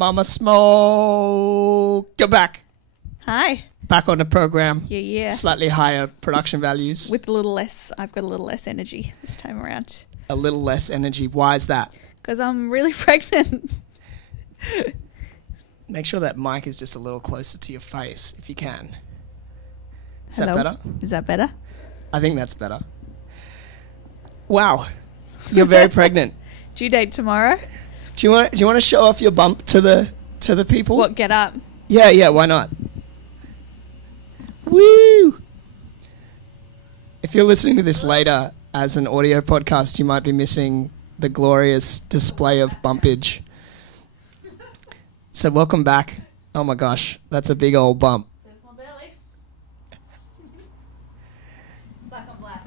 Mama Smoke. You're back. Hi. Back on the program. Yeah. Slightly higher production values. With a little less, I've got a little less energy this time around. A little less energy. Why is that? Because I'm really pregnant. Make sure that mic is just a little closer to your face, if you can. Is Hello? that better? Is that better? I think that's better. Wow. You're very pregnant. Due date tomorrow. Do you want to show off your bump to the people? What, get up? Yeah, why not? Woo! If you're listening to this later as an audio podcast, you might be missing the glorious display of bumpage. So welcome back. Oh my gosh, that's a big old bump. There's my belly. Black on black.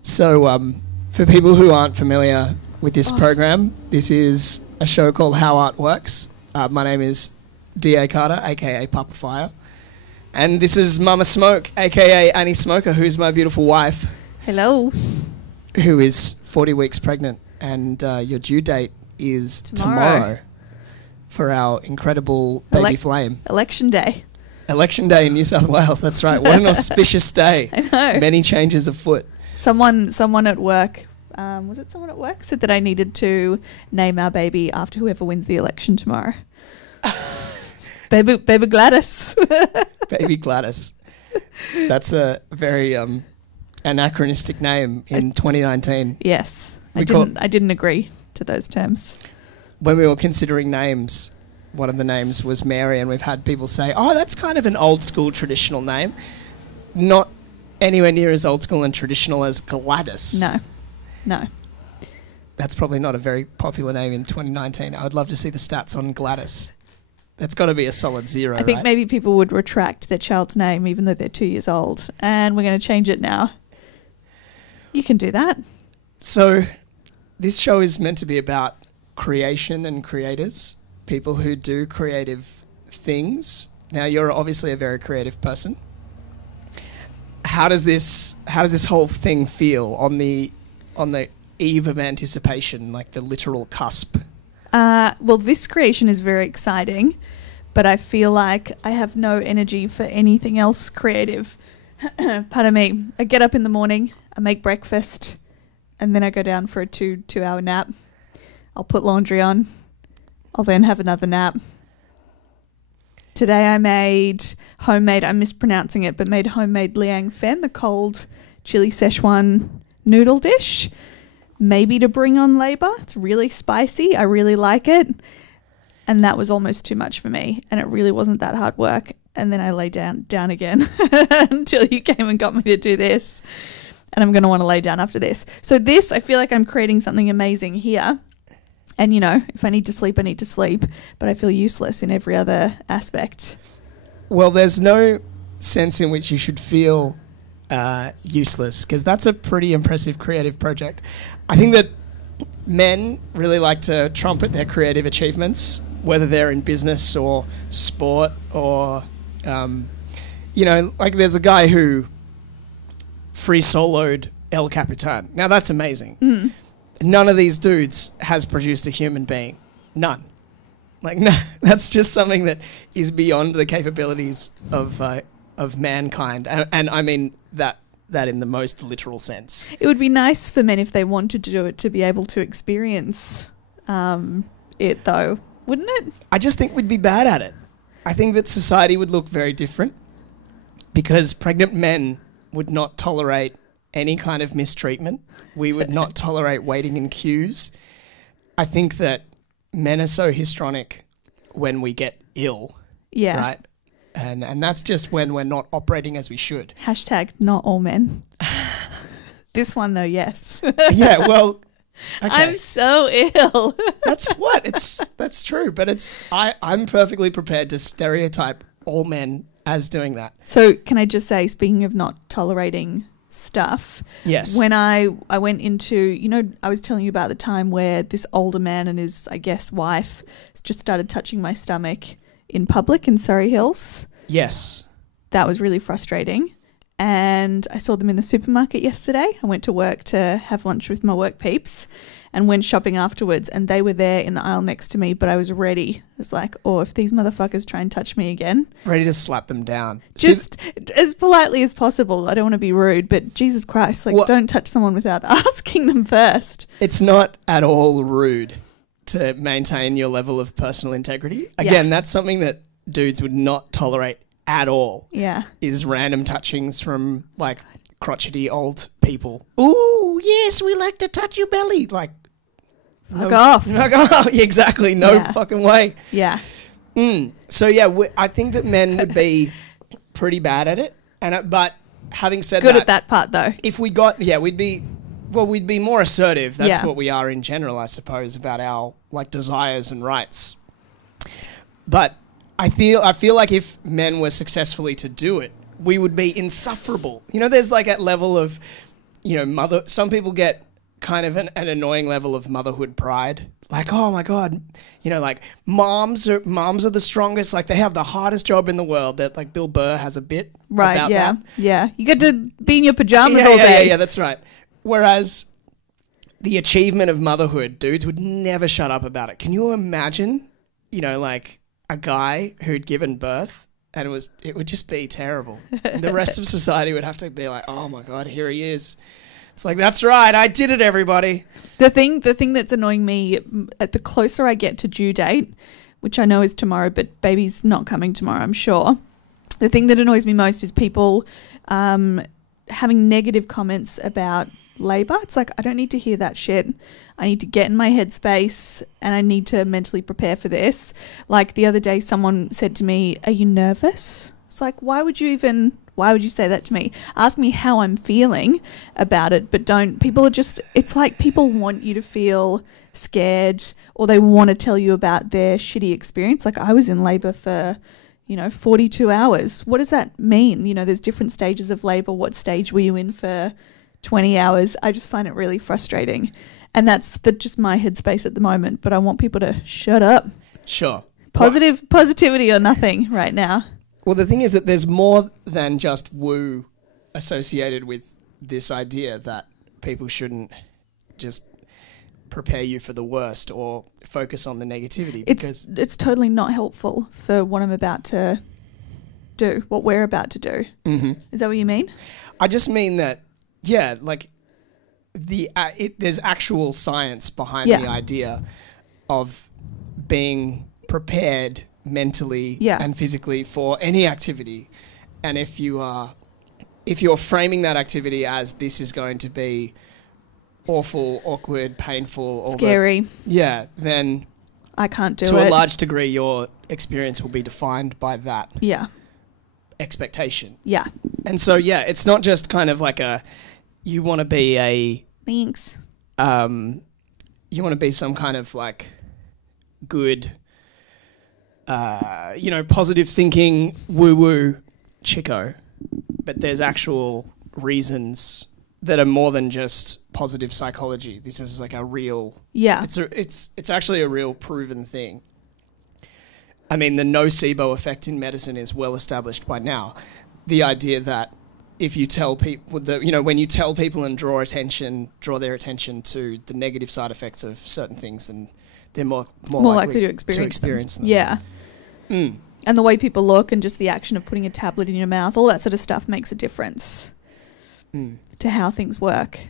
So for people who aren't familiar with this program, this is a show called How Art Works. My name is D.A. Carter, a.k.a. Papa Fire. And this is Mama Smoke, a.k.a. Annie Smoker, who's my beautiful wife. Hello. Who is 40 weeks pregnant. And your due date is tomorrow for our incredible baby flame. Election day. Election day in New South Wales, that's right. What an auspicious day. I know. Many changes afoot. Someone at work, was it someone at work, said that I needed to name our baby after whoever wins the election tomorrow. Baby Gladys. Baby Gladys. That's a very anachronistic name in 2019. Yes. I didn't agree to those terms. When we were considering names, one of the names was Mary, and we've had people say, oh, that's kind of an old school traditional name. Not anywhere near as old school and traditional as Gladys. No. That's probably not a very popular name in 2019. I would love to see the stats on Gladys. That's got to be a solid 0, I think maybe people would retract their child's name even though they're 2 years old, and we're going to change it now. You can do that. So this show is meant to be about creation and creators, people who do creative things. Now, you're obviously a very creative person. How does this whole thing feel on the eve of anticipation, like the literal cusp? Well, this creation is very exciting, but I feel like I have no energy for anything else creative. Pardon me. I get up in the morning, I make breakfast, and then I go down for a two-hour nap. I'll put laundry on. I'll then have another nap. Today I made homemade, I'm mispronouncing it, but made homemade liang fen, the cold chili Szechuan noodle dish. Maybe to bring on labour. It's really spicy. I really like it. And that was almost too much for me. And it really wasn't that hard work. And then I lay down again until you came and got me to do this. And I'm going to want to lay down after this. So this, I feel like I'm creating something amazing here. And, you know, if I need to sleep, I need to sleep. But I feel useless in every other aspect. Well, there's no sense in which you should feel useless, because that's a pretty impressive creative project. I think that men really like to trumpet their creative achievements, whether they're in business or sport or, like there's a guy who free soloed El Capitan. Now that's amazing. Mm. None of these dudes has produced a human being. None. Like, no, that's just something that is beyond the capabilities of mankind. And I mean that in the most literal sense. It would be nice for men if they wanted to do it to be able to experience it, though, wouldn't it? I just think we'd be bad at it. I think that society would look very different because pregnant men would not tolerate any kind of mistreatment. We would not tolerate waiting in queues. I think that men are so histrionic when we get ill. Yeah. Right? And that's just when we're not operating as we should. Hashtag not all men. This one, though, yes. Yeah, well, okay. I'm so ill. That's true. But I'm perfectly prepared to stereotype all men as doing that. So can I just say, speaking of not tolerating stuff. Yes. When I went into, I was telling you about the time where this older man and his, I guess, wife just started touching my stomach in public in Surrey Hills. Yes. That was really frustrating. And I saw them in the supermarket yesterday. I went to work to have lunch with my work peeps. and went shopping afterwards, and they were there in the aisle next to me, but I was ready. I was like, oh, if these motherfuckers try and touch me again. Ready to slap them down. Just as politely as possible. I don't want to be rude, but Jesus Christ, like, don't touch someone without asking them first. It's not at all rude to maintain your level of personal integrity. Again, that's something that dudes would not tolerate at all. Yeah. Is random touchings from, like, crotchety old people. Ooh, yes, we like to touch your belly. Like, fuck off. Exactly. No fucking way. Yeah. So, yeah, I think that men would be pretty bad at it. But having said Good at that part, though. If we got, we'd be more assertive. That's what we are in general, I suppose, about our, like, desires and rights. But I feel like if men were successfully to do it, we would be insufferable. You know, there's like a level of, you know, some people get kind of an annoying level of motherhood pride. Like, oh my God, you know, like moms are the strongest. Like, they have the hardest job in the world. That, like, Bill Burr has a bit about that. Yeah. You get to be in your pajamas all day. Yeah, that's right. Whereas the achievement of motherhood, dudes would never shut up about it. Can you imagine, you know, like a guy who'd given birth and it would just be terrible. The rest of society would have to be like, oh my God, here he is. It's like, that's right, I did it, everybody. The thing that's annoying me, the closer I get to due date, which I know is tomorrow, but baby's not coming tomorrow, I'm sure. The thing that annoys me most is people having negative comments about labour. It's like, I don't need to hear that shit. I need to get in my headspace and I need to mentally prepare for this. Like, the other day someone said to me, are you nervous? It's like, why would you say that to me? Ask me how I'm feeling about it, but it's like people want you to feel scared, or they want to tell you about their shitty experience. Like, I was in labour for, 42 hours. What does that mean? There's different stages of labour. What stage were you in for 20 hours? I just find it really frustrating. And that's just my headspace at the moment, but I want people to shut up. Sure. Positivity or nothing right now. Well, the thing is that there's more than just woo associated with this idea that people shouldn't just prepare you for the worst or focus on the negativity, because it's totally not helpful for what I'm about to do, what we're about to do. Mm-hmm. Is that what you mean? I just mean that, like there's actual science behind the idea of being prepared mentally and physically for any activity. And if you're framing that activity as this is going to be awful, awkward, painful, scary, then I can't do it. To a large degree, your experience will be defined by that expectation. Yeah. And so, it's not just kind of like you want to be a... Thanks. You want to be some kind of like good, positive thinking woo-woo chico. But there's actual reasons that are more than just positive psychology. This is like a real... Yeah. It's actually a real proven thing. I mean, the nocebo effect in medicine is well established by now. The idea that if you tell people when you tell people and draw their attention to the negative side effects of certain things, then they're more likely to experience them. Yeah. Mm. And the way people look and just the action of putting a tablet in your mouth, all that sort of stuff makes a difference to how things work.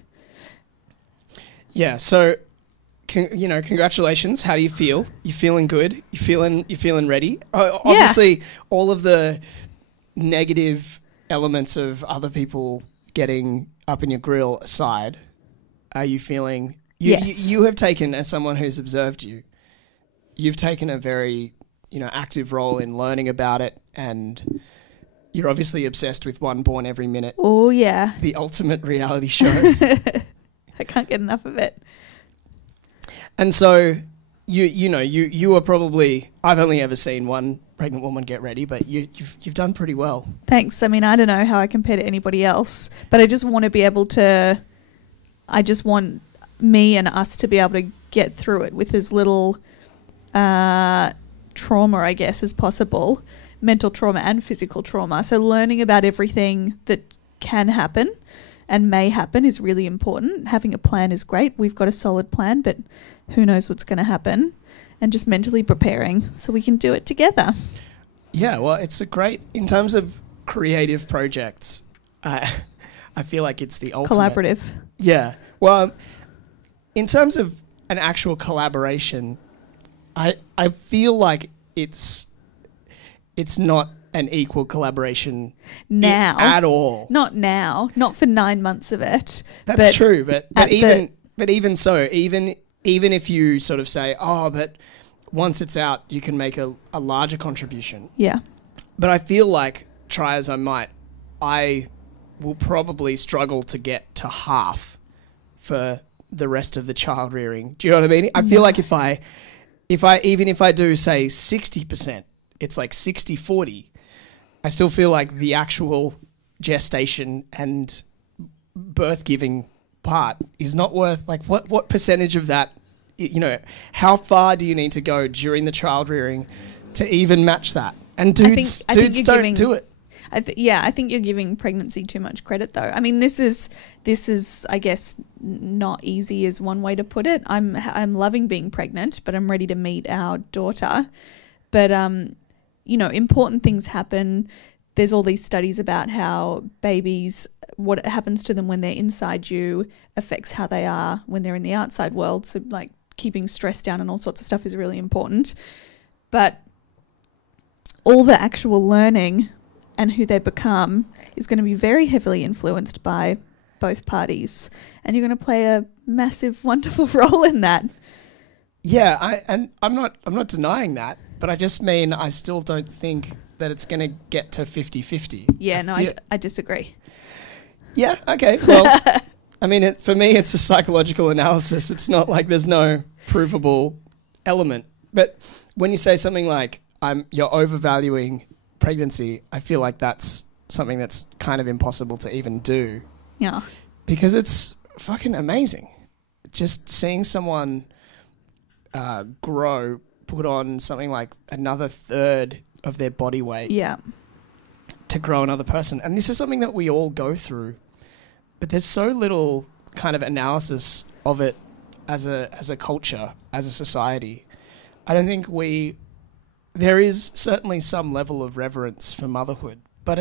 Yeah. So, congratulations. How do you feel? You feeling good? You feeling ready? Obviously, all of the negative elements of other people getting up in your grill aside, are you feeling... You have taken, as someone who's observed you've taken a very, active role in learning about it, and you're obviously obsessed with One Born Every Minute. Oh, yeah. The ultimate reality show. I can't get enough of it. And so, you are probably... I've only ever seen one pregnant woman get ready, but you've done pretty well. Thanks. I mean, I don't know how I compare to anybody else, but I just want to be able to... I just want me and us to be able to get through it with as little trauma, I guess, as possible. Mental trauma and physical trauma. So learning about everything that can happen and may happen is really important. Having a plan is great. We've got a solid plan, but who knows what's going to happen, and just mentally preparing so we can do it together. Yeah, well, it's a great, in terms of creative projects, I feel like it's the ultimate. Collaborative. Yeah. Well, in terms of an actual collaboration, I feel like it's not an equal collaboration now at all. Not now. Not for 9 months of it. That's true, but even so, even if you sort of say, oh, but once it's out, you can make a larger contribution. Yeah. But I feel like, try as I might, I will probably struggle to get to half for the rest of the child rearing. Do you know what I mean? I feel like if I do say 60%, it's like 60-40. I still feel like the actual gestation and birth giving part is not worth, like, what percentage of that, you know, how far do you need to go during the child rearing to even match that? And dudes don't do it. I think you're giving pregnancy too much credit, though. I mean, this is, I guess, not easy is one way to put it. I'm loving being pregnant, but I'm ready to meet our daughter. But you know, important things happen. There's all these studies about how babies, what happens to them when they're inside you affects how they are when they're in the outside world. So, like, keeping stress down and all sorts of stuff is really important. But all the actual learning and who they become is going to be very heavily influenced by both parties, and you're going to play a massive, wonderful role in that. Yeah, I'm not denying that, but I just mean I still don't think that it's going to get to 50-50. Yeah, I disagree. Yeah, okay. Well, I mean, for me, it's a psychological analysis. It's not like there's no provable element. But when you say something like you're overvaluing pregnancy, I feel like that's something that's kind of impossible to even do. Yeah. Because it's fucking amazing. Just seeing someone grow, put on something like another third of their body weight. Yeah. To grow another person. And this is something that we all go through. But there's so little kind of analysis of it as a culture, as a society. I don't think there is certainly some level of reverence for motherhood, but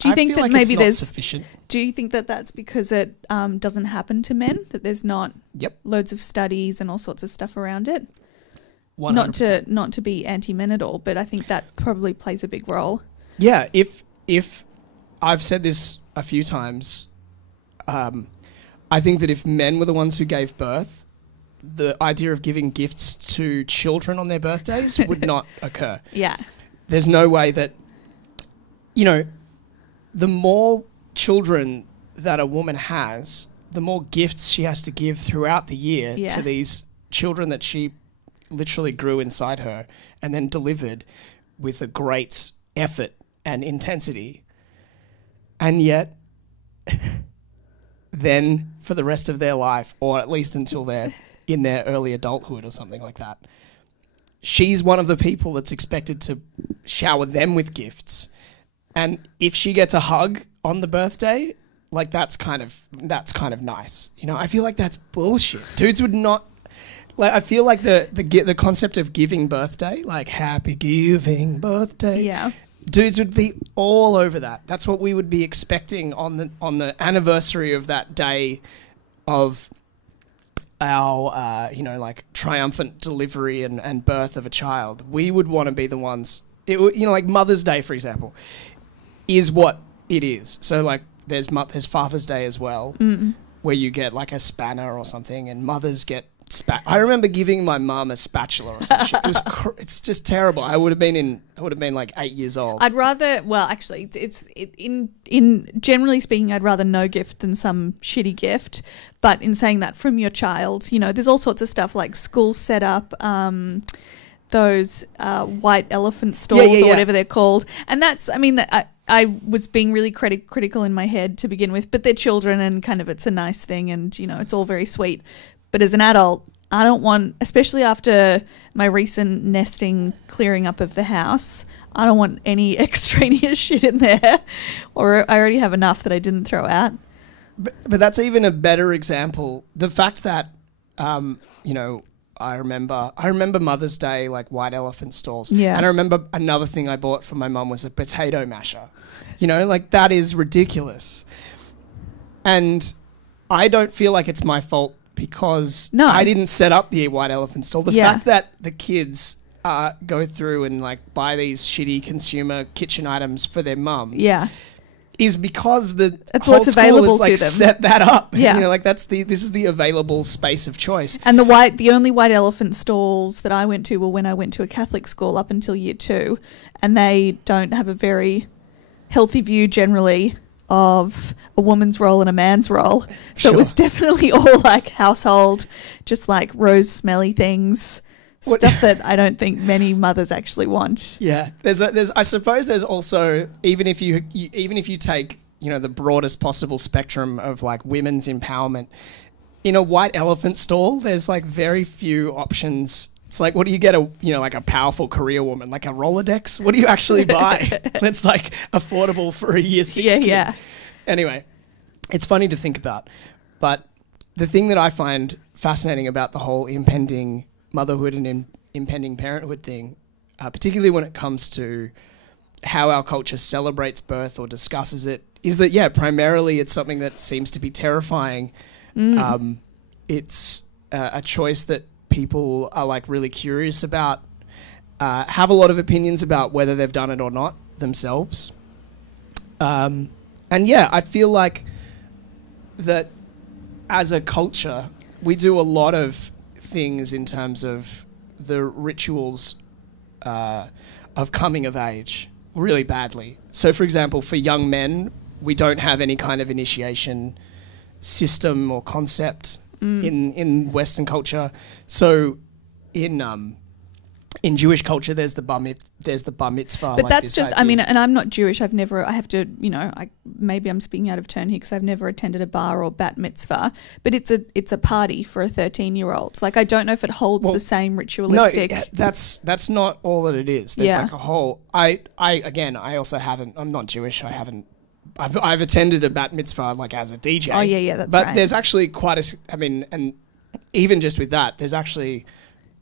do you think that like maybe there's sufficient? Do you think that that's because it doesn't happen to men, that there's not loads of studies and all sorts of stuff around it? 100%. Not to be anti-men at all, but I think that probably plays a big role. Yeah, if I've said this a few times, I think that if men were the ones who gave birth, the idea of giving gifts to children on their birthdays would not occur. Yeah. There's no way that, you know, the more children that a woman has, the more gifts she has to give throughout the year to these children that she literally grew inside her and then delivered with a great effort and intensity. And yet, then for the rest of their life, or at least until they're in their early adulthood or something like that, she's one of the people that's expected to shower them with gifts. And if she gets a hug on the birthday, like that's kind of nice. You know, I feel like that's bullshit. Dudes would not, like, I feel like the concept of giving birthday, like happy giving birthday. Yeah. Dudes would be all over that. That's what we would be expecting on the anniversary of that day of our, like triumphant delivery and birth of a child. We would want to be the ones, like Mother's Day, for example, is what it is. So like there's Father's Day as well, where you get like a spanner or something, and mothers get I remember giving my mum a spatula or some shit. It's just terrible. I would have been like 8 years old. I'd rather, well, actually, in generally speaking, I'd rather no gift than some shitty gift. But in saying that, from your child, you know, there's all sorts of stuff like schools set up, those white elephant stalls or whatever they're called, and that's, I mean, I was being really critical in my head to begin with, but they're children and kind of it's a nice thing, and you know, it's all very sweet. But as an adult, I don't want, especially after my recent nesting clearing up of the house, I don't want any extraneous shit in there, or I already have enough that I didn't throw out. But that's even a better example. The fact that, you know, I remember Mother's Day, like white elephant stalls. Yeah. And I remember another thing I bought for my mum was a potato masher. You know, like that is ridiculous. And I don't feel like it's my fault because I didn't set up the white elephant stall. The fact that the kids go through and like buy these shitty consumer kitchen items for their mums. Yeah. Is because it's whole what's available school is, like, to them. set that up. Yeah. You know, like this is the available space of choice. And the only white elephant stalls that I went to were when I went to a Catholic school up until year 2, and they don't have a very healthy view generally of a woman's role and a man's role. So It was definitely all like household, just like rose smelly things. Stuff that I don't think many mothers actually want. Yeah, I suppose there's also even if you take, you know, the broadest possible spectrum of like women's empowerment, in a white elephant stall, there's like very few options. It's like, what do you get like a powerful career woman, like a Rolodex? What do you actually buy that's like affordable for a year 6 kid? Yeah. Anyway, it's funny to think about, but the thing that I find fascinating about the whole impending motherhood and impending parenthood thing, particularly when it comes to how our culture celebrates birth or discusses it, is that, primarily it's something that seems to be terrifying. It's a choice that people are like really curious about, have a lot of opinions about whether they've done it or not themselves. And I feel like that as a culture, we do a lot of things in terms of the rituals of coming of age really badly. So, for example, for young men, we don't have any kind of initiation system or concept in Western culture. So, in Jewish culture, there's the bar mitzvah. But like that's just, idea. I mean, and I'm not Jewish. I have to, you know, maybe I'm speaking out of turn here because I've never attended a bar or bat mitzvah, but it's a party for a 13-year-old. Like, I don't know if it holds the same ritualistic. No, that's not all that it is. There's like a whole, I also haven't, I'm not Jewish. I've attended a bat mitzvah like as a DJ. Oh yeah, that's right. But there's actually and even just with that, there's actually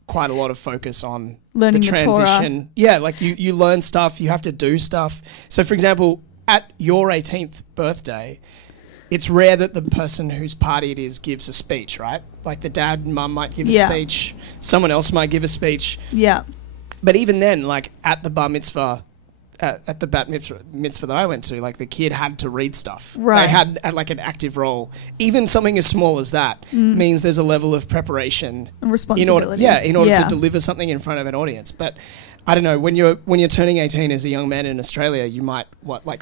quite a lot of focus on learning the transition. The Torah. Yeah, like you learn stuff, you have to do stuff. So, for example, at your 18th birthday, it's rare that the person whose party it is gives a speech, right? Like the dad and mum might give a speech, someone else might give a speech. Yeah. But even then, like at the bar mitzvah, at the bat mitzvah that I went to, like the kid had to read stuff. Right. They had like an active role. Even something as small as that means there's a level of preparation and responsibility. In order to deliver something in front of an audience. But I don't know, when you're turning 18 as a young man in Australia, you might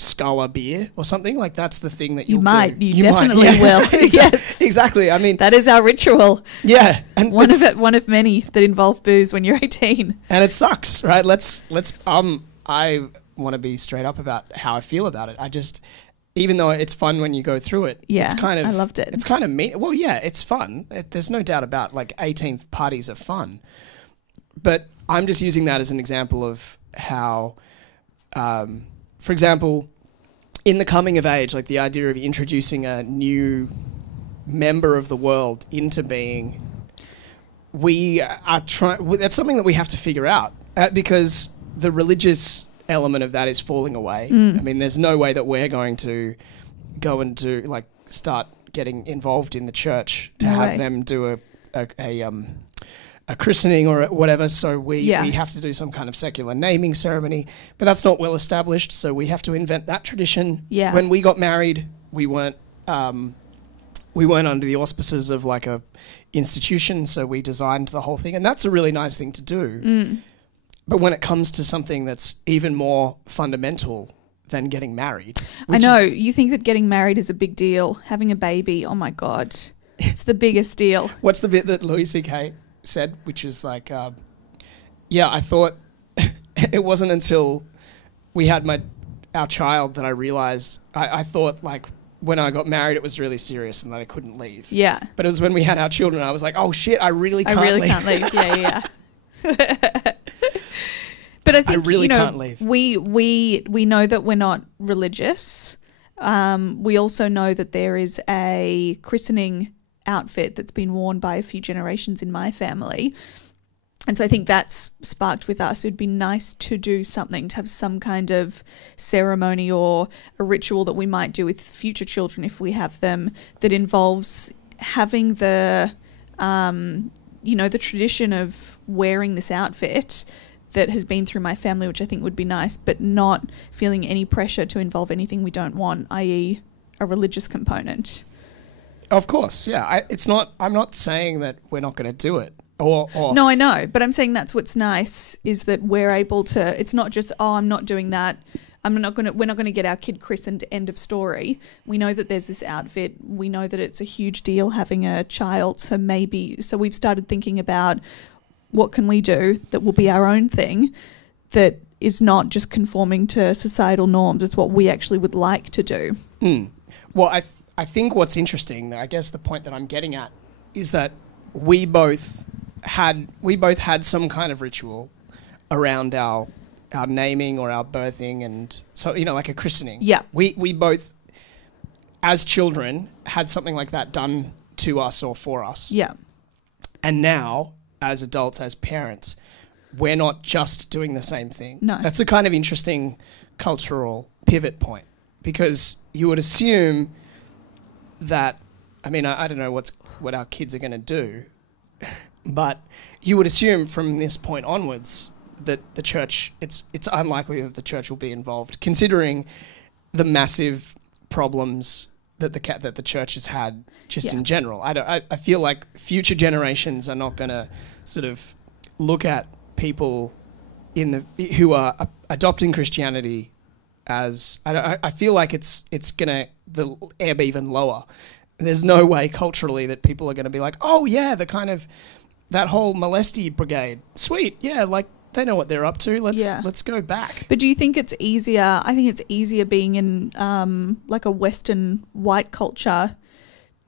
scull a beer or something. Like that's the thing that you'll do. You definitely will. Yes, exactly. I mean, that is our ritual. Yeah, and one of many that involve booze when you're 18. And it sucks, right? I want to be straight up about how I feel about it. Even though it's fun when you go through it, it's kind of, I loved it. It's kind of mean. Well, yeah, it's fun. There's no doubt about like 18th parties are fun, but I'm just using that as an example of how, for example, in the coming of age, like the idea of introducing a new member of the world into being, we are trying. That's something that we have to figure out because the religious element of that is falling away. I mean, there's no way that we're going to go and start getting involved in the church to have them do a christening or whatever. So we have to do some kind of secular naming ceremony, but that's not well established. So we have to invent that tradition. Yeah. When we got married, we weren't under the auspices of like a institution, so we designed the whole thing, and that's a really nice thing to do. But when it comes to something that's even more fundamental than getting married... I know, you think that getting married is a big deal. Having a baby, oh my God, it's the biggest deal. What's the bit that Louis C.K. said, which is like, I thought it wasn't until we had our child that I realised, I thought like when I got married it was really serious and that I couldn't leave. Yeah. But it was when we had our children I was like, oh shit, I really can't leave. Yeah. But I think, can't leave. We know that we're not religious, We also know that there is a christening outfit that's been worn by a few generations in my family. And so I think that's sparked with us. It'd be nice to do something, to have some kind of ceremony or a ritual that we might do with future children if we have them, that involves having the, the tradition of wearing this outfit that has been through my family, which I think would be nice, but not feeling any pressure to involve anything we don't want, i.e. a religious component. Of course, yeah. I'm not saying that we're not going to do it. Or No, I know, but I'm saying that's what's nice, is that we're able to, it's not just, I'm not doing that, we're not going to get our kid christened, end of story. We know that there's this outfit, we know that it's a huge deal having a child, so we've started thinking about what can we do that will be our own thing, that is not just conforming to societal norms, it's what we actually would like to do. Well, I think what's interesting, I guess the point that I'm getting at, is that we both had some kind of ritual around our naming or our birthing, and so, like a christening. Yeah. We both, as children, had something like that done to us or for us. Yeah. And now, as adults, as parents, we're not just doing the same thing. No. That's a kind of interesting cultural pivot point, because you would assume that, I don't know what our kids are going to do, but you would assume from this point onwards that the church, it's unlikely that the church will be involved, considering the massive problems that the church has had just in general. I feel like future generations are not going to sort of look at people who are adopting Christianity as, I feel like it's going to ebb even lower. There's no way culturally that people are going to be like, oh yeah, the kind of, that whole molesty brigade, sweet, yeah, like they know what they're up to. Let's go back. But do you think it's easier? I think it's easier being in like a Western white culture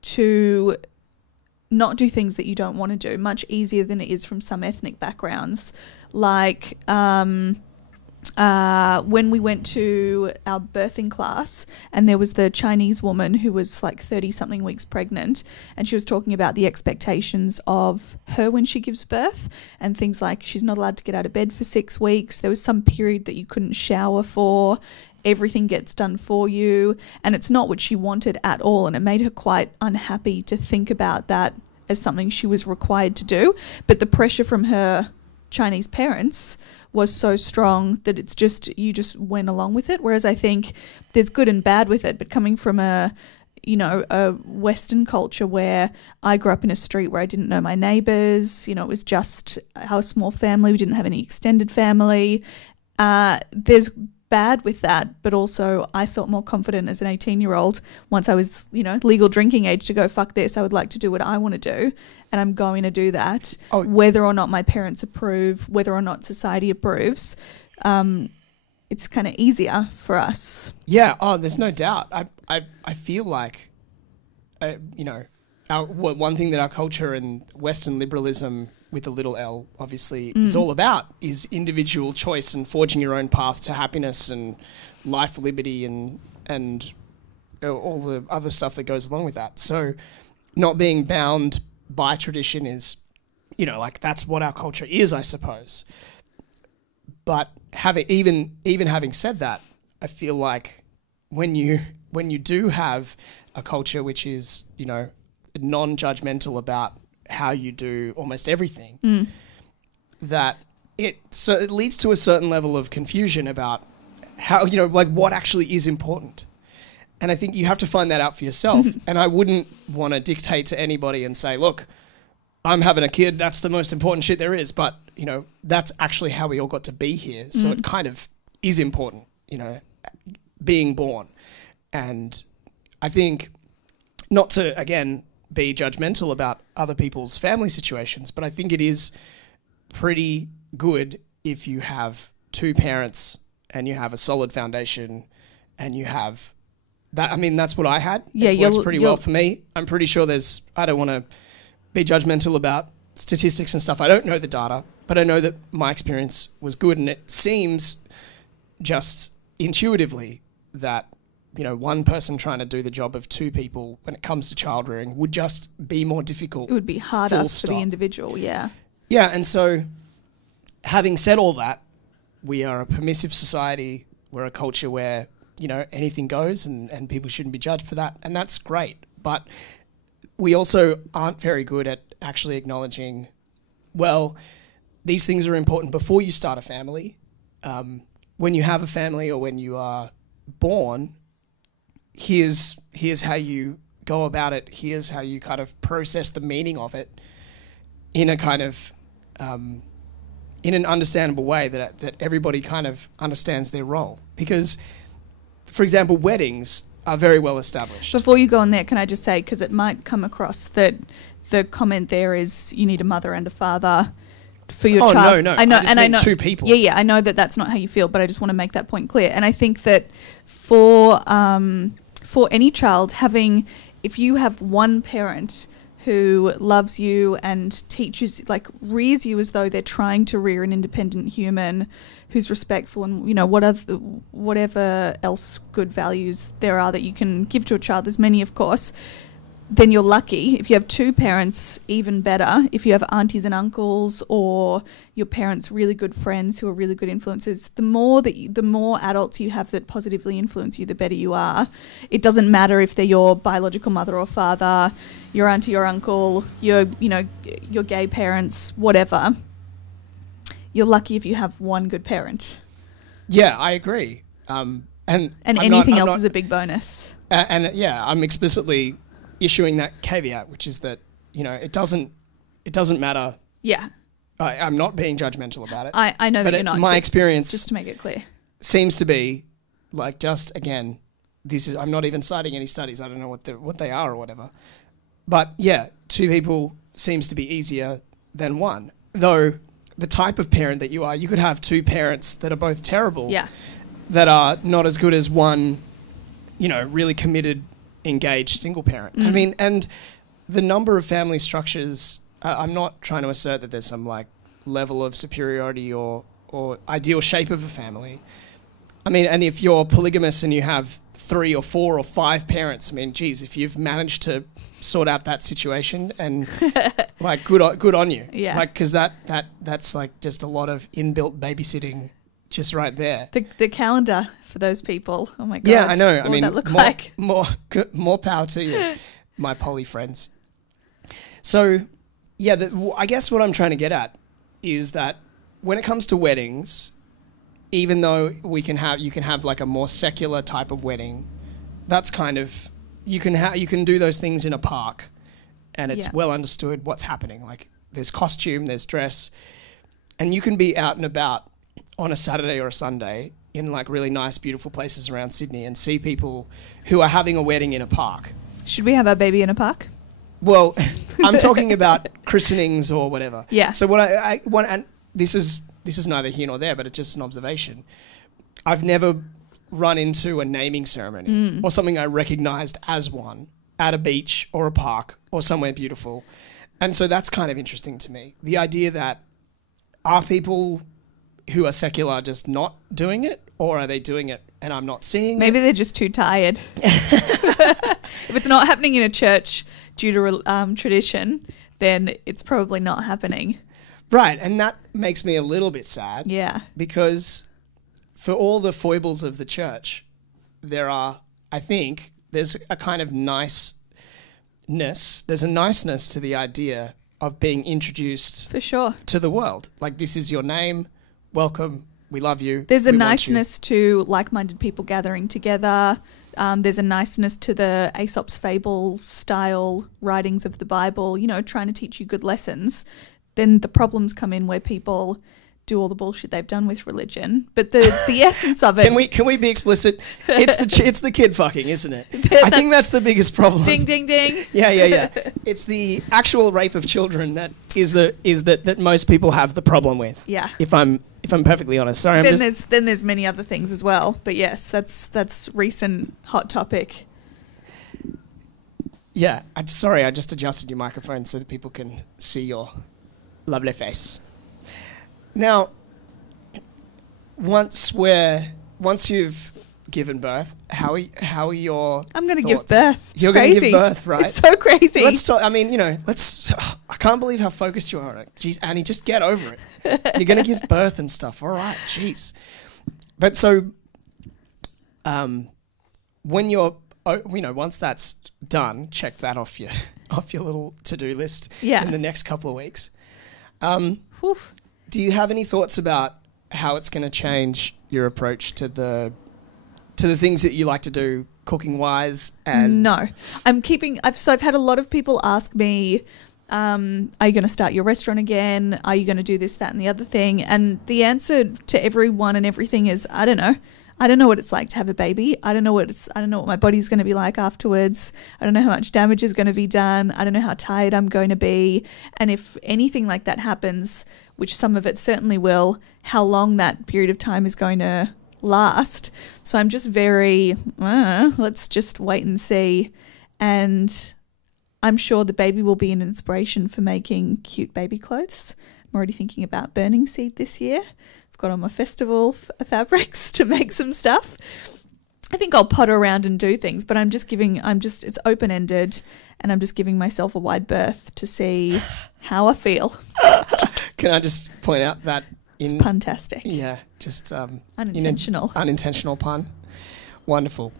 to not do things that you don't want to do, much easier than it is from some ethnic backgrounds. Like when we went to our birthing class, and there was the Chinese woman who was like 30-something weeks pregnant, and she was talking about the expectations of her when she gives birth, and things like she's not allowed to get out of bed for 6 weeks. There was some period that you couldn't shower for. Everything gets done for you, and it's not what she wanted at all, and it made her quite unhappy to think about that as something she was required to do. But the pressure from her Chinese parents was so strong that you just went along with it. Whereas I think there's good and bad with it, but coming from a Western culture where I grew up in a street where I didn't know my neighbours, it was just our small family, we didn't have any extended family. There's bad with that, but also I felt more confident as an 18-year-old once I was, legal drinking age, to go, fuck this, I would like to do what I want to do, and I'm going to do that, whether or not my parents approve, whether or not society approves. It's kind of easier for us. Yeah, there's no doubt. I feel like, one thing that our culture and Western liberalism, with a little L, obviously, is all about, is individual choice and forging your own path to happiness and life, liberty, and all the other stuff that goes along with that. So not being bound by tradition is, that's what our culture is, I suppose. But having said that, I feel like when you do have a culture which is, non-judgmental about how you do almost everything, that it leads to a certain level of confusion about how, what actually is important. And I think you have to find that out for yourself. And I wouldn't want to dictate to anybody and say, look, I'm having a kid, that's the most important shit there is. But, that's actually how we all got to be here. So it kind of is important, being born. And I think, not to, again, be judgmental about other people's family situations, but I think it is pretty good if you have two parents and you have a solid foundation and you have that. I mean, that's what I had. Yeah, it works pretty well for me. I'm pretty sure I don't want to be judgmental about statistics and stuff. I don't know the data, but I know that my experience was good, and it seems just intuitively that one person trying to do the job of two people when it comes to child rearing would just be more difficult. It would be harder Full for stop. the individual, yeah. Yeah, and so having said all that, we are a permissive society. We're a culture where, anything goes and people shouldn't be judged for that, and that's great. But we also aren't very good at actually acknowledging, well, these things are important before you start a family. When you have a family or when you are born, here's how you go about it. Here's how you kind of process the meaning of it in a kind of in an understandable way that everybody kind of understands their role. Because, for example, weddings are very well established. Before you go on there, can I just say, because it might come across that the comment there is you need a mother and a father for your child. No. I know, I know two people. Yeah. I know that that's not how you feel, but I just want to make that point clear. And I think that for any child, if you have one parent who loves you and teaches, rears you as though they're trying to rear an independent human who's respectful and, whatever else good values there are that you can give to a child, there's many, of course, then you're lucky. If you have two parents, even better. If you have aunties and uncles or your parents' really good friends who are really good influences, the more adults you have that positively influence you, the better you are. It doesn't matter if they're your biological mother or father, your auntie or uncle, your gay parents, whatever. You're lucky if you have one good parent. Yeah, I agree. And anything else is a big bonus. I'm explicitly issuing that caveat, which is that it doesn't matter. Yeah, I'm not being judgmental about it. I know that you're not. My experience, just to make it clear, seems to be just again. I'm not even citing any studies. I don't know what they are or whatever. But yeah, two people seems to be easier than one. Though the type of parent that you could have two parents that are both terrible. Yeah. That are not as good as one, really committed, engaged single parent. I mean, and the number of family structures, I'm not trying to assert that there's some level of superiority or ideal shape of a family. I mean, and if you're polygamous and you have 3 or 4 or 5 parents, I mean, geez, if you've managed to sort out that situation and good on you. Yeah. Because that's just a lot of inbuilt babysitting just right there. The calendar for those people. Oh my God. Yeah, I know. What would that look like? More power to you, my poly friends. So, yeah, I guess what I'm trying to get at is that when it comes to weddings, even though you can have a more secular type of wedding, that's kind of you can do those things in a park, and it's well understood what's happening. There's costume, there's dress, and you can be out and about on a Saturday or a Sunday in really nice, beautiful places around Sydney and see people who are having a wedding in a park. Should we have our baby in a park? Well, I'm talking about christenings or whatever. Yeah. So what I want, and this is neither here nor there, but it's just an observation. I've never run into a naming ceremony or something I recognised as one at a beach or a park or somewhere beautiful. And so that's kind of interesting to me. The idea that are people who are secular just not doing it, or are they doing it and I'm not seeing Maybe it? They're just too tired. If it's not happening in a church due to tradition, then it's probably not happening. Right, and that makes me a little bit sad. Yeah. Because for all the foibles of the church, there's a kind of niceness. There's a niceness to the idea of being introduced for sure to the world. This is your name, welcome, we love you. There's a niceness to like-minded people gathering together. There's a niceness to the Aesop's fable style writings of the Bible, trying to teach you good lessons. Then the problems come in where people do all the bullshit they've done with religion. But the essence of it... Can we be explicit? It's the kid fucking, isn't it? I think that's the biggest problem. Ding, ding, ding. Yeah. It's the actual rape of children that most people have the problem with. Yeah. If I'm perfectly honest. Sorry. Then there's many other things as well. But yes, that's recent hot topic. Yeah. Sorry, I just adjusted your microphone so that people can see your lovely face. Now, once you've given birth. How are your I'm going to thoughts? give birth. It's You're going to give birth, right? It's so crazy. Let's talk. I mean, I can't believe how focused you are on it. Jeez, Annie, just get over it. You're going to give birth and stuff. All right, jeez. But so, when you're, once that's done, check that off your little to-do list in the next couple of weeks. Do you have any thoughts about how it's going to change your approach to the things that you like to do cooking wise? And no, I've had a lot of people ask me, are you going to start your restaurant again? Are you going to do this, that, and the other thing? And the answer to everyone and everything is, I don't know. I don't know what it's like to have a baby. I don't know what my body's going to be like afterwards. I don't know how much damage is going to be done. I don't know how tired I'm going to be. And if anything like that happens, which some of it certainly will, how long that period of time is going to last. So I'm just very, let's just wait and see. And I'm sure the baby will be an inspiration for making cute baby clothes. I'm already thinking about burning seed this year. Got on my festival fabrics to make some stuff. I think I'll potter around and do things, but it's open-ended, and I'm just giving myself a wide berth to see how I feel. Can I just point out that it's puntastic. Yeah, just unintentional. Unintentional pun. Wonderful.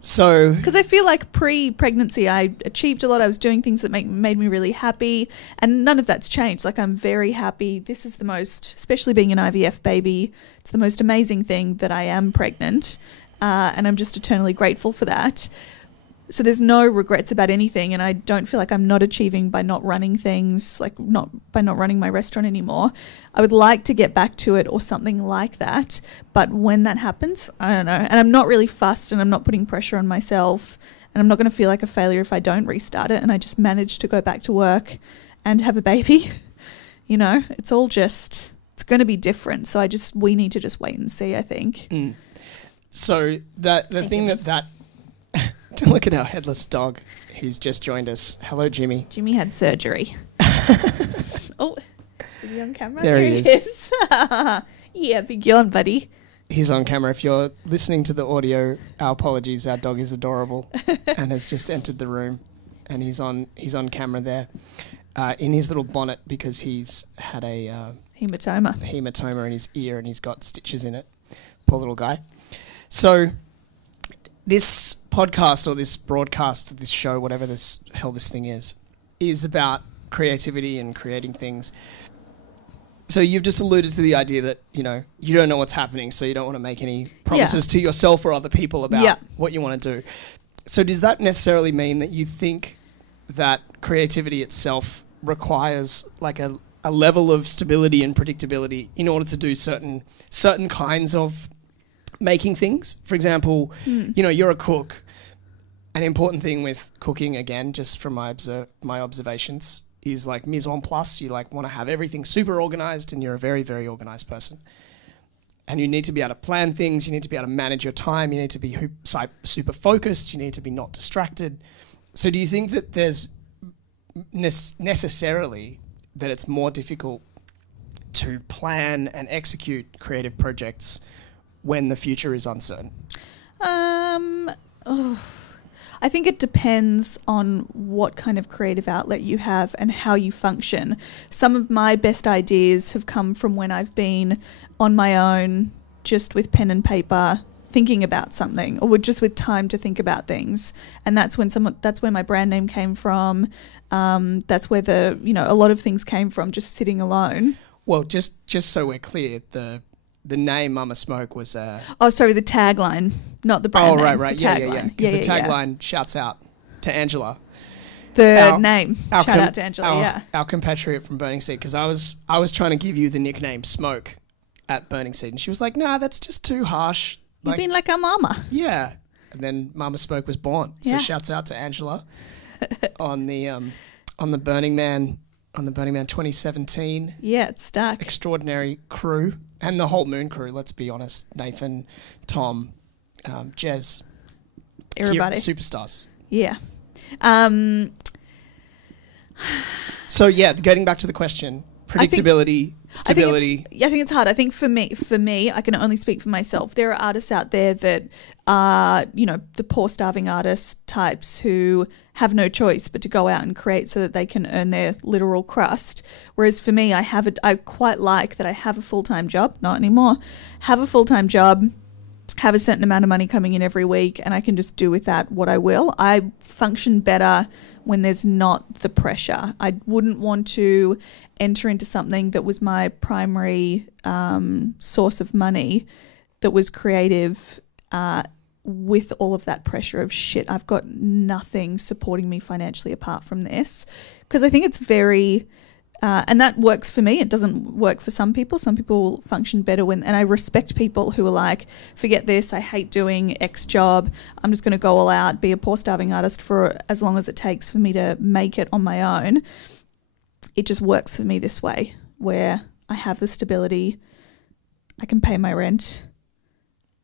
So, because I feel like pre-pregnancy I achieved a lot. I was doing things that made me really happy, and none of that's changed. Like, I'm very happy. This is the most, especially being an IVF baby, it's the most amazing thing that I am pregnant, and I'm just eternally grateful for that. So there's no regrets about anything, and I don't feel like I'm not achieving by not running things, not running my restaurant anymore. I would like to get back to it or something like that, but when that happens, I don't know. And I'm not really fussed, and I'm not putting pressure on myself, and I'm not going to feel like a failure if I don't restart it and I just manage to go back to work and have a baby. It's all just, it's going to be different. So we need to just wait and see, I think. So that to look at our headless dog who's just joined us. Hello, Jimmy. Jimmy had surgery. Oh, is he on camera? There he is. Yeah, big yawn, buddy. He's on camera. If you're listening to the audio, our apologies. Our dog is adorable and has just entered the room, and he's on camera there in his little bonnet because he's had a hematoma in his ear, and he's got stitches in it. Poor little guy. So this podcast or this broadcast, this show, whatever this thing is about creativity and creating things. So you've just alluded to the idea that, you don't know what's happening, so you don't want to make any promises to yourself or other people about what you want to do. So does that necessarily mean that you think that creativity itself requires like a level of stability and predictability in order to do certain kinds of making things? For example, you're a cook. An important thing with cooking, again, just from my observations, is like mise en place. You want to have everything super organized, and you're a very, very organized person. And you need to be able to plan things. You need to be able to manage your time. You need to be super focused. You need to be not distracted. So do you think that there's necessarily that it's more difficult to plan and execute creative projects when the future is uncertain? I think it depends on what kind of creative outlet you have and how you function. Some of my best ideas have come from when I've been on my own, just with pen and paper, thinking about something, or just with time to think about things. And that's where my brand name came from. That's where a lot of things came from, just sitting alone. Well, just so we're clear, the name Mama Smoke was... the tagline, not the brand name. Oh, right. The Yeah. tagline. Because the tagline shouts out to Angela. Name. Shout out to Angela, Our compatriot from Burning Seed, because I was trying to give you the nickname Smoke at Burning Seed, and she was like, nah, that's just too harsh. You've been like our mama. Yeah. And then Mama Smoke was born. So shouts out to Angela on the Burning Man 2017. Yeah, it's stuck. Extraordinary crew. And the whole Moon crew, let's be honest. Nathan, Tom, Jez. Everybody. Superstars. Yeah. So, getting back to the question, predictability, stability. I think it's hard. I think for me, I can only speak for myself. There are artists out there that are, the poor starving artist types who have no choice but to go out and create so that they can earn their literal crust. Whereas for me, I quite like that I have a full-time job, not anymore, have a full-time job, have a certain amount of money coming in every week, and I can just do with that what I will. I function better when there's not the pressure. I wouldn't want to enter into something that was my primary source of money that was creative with all of that pressure of shit. I've got nothing supporting me financially apart from this, because I think it's very... and that works for me. It doesn't work for some people. Some people function better when... And I respect people who are like, forget this, I hate doing X job. I'm just going to go all out, be a poor starving artist for as long as it takes for me to make it on my own. It just works for me this way, where I have the stability, I can pay my rent,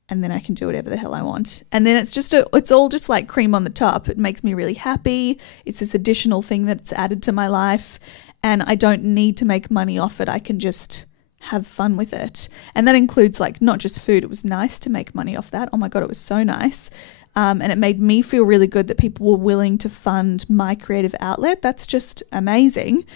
and then I can do whatever the hell I want. And then it's all just like cream on the top. It makes me really happy. It's this additional thing that's added to my life. And I don't need to make money off it. I can just have fun with it. And that includes like not just food. It was nice to make money off that. Oh my God, it was so nice. And it made me feel really good that people were willing to fund my creative outlet. That's just amazing.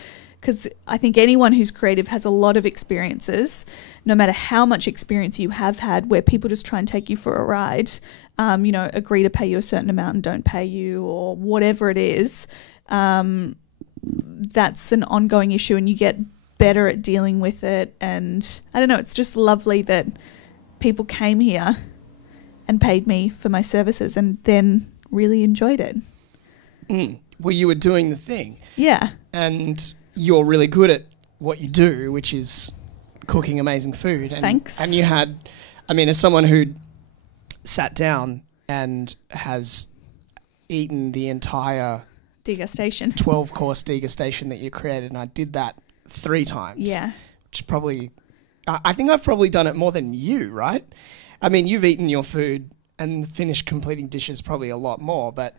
Because I think anyone who's creative has a lot of experiences, no matter how much experience you have had, where people just try and take you for a ride, agree to pay you a certain amount and don't pay you, or whatever it is. That's an ongoing issue, and you get better at dealing with it. And I don't know, it's just lovely that people came here and paid me for my services and then really enjoyed it. Well, you were doing the thing. Yeah. And you're really good at what you do, which is cooking amazing food. And, Thanks. And you had, as someone who sat down and has eaten the entire... degustation. 12-course degustation that you created, and I did that 3 times. Yeah. Which probably... I think I've probably done it more than you, right? You've eaten your food and finished completing dishes probably a lot more, but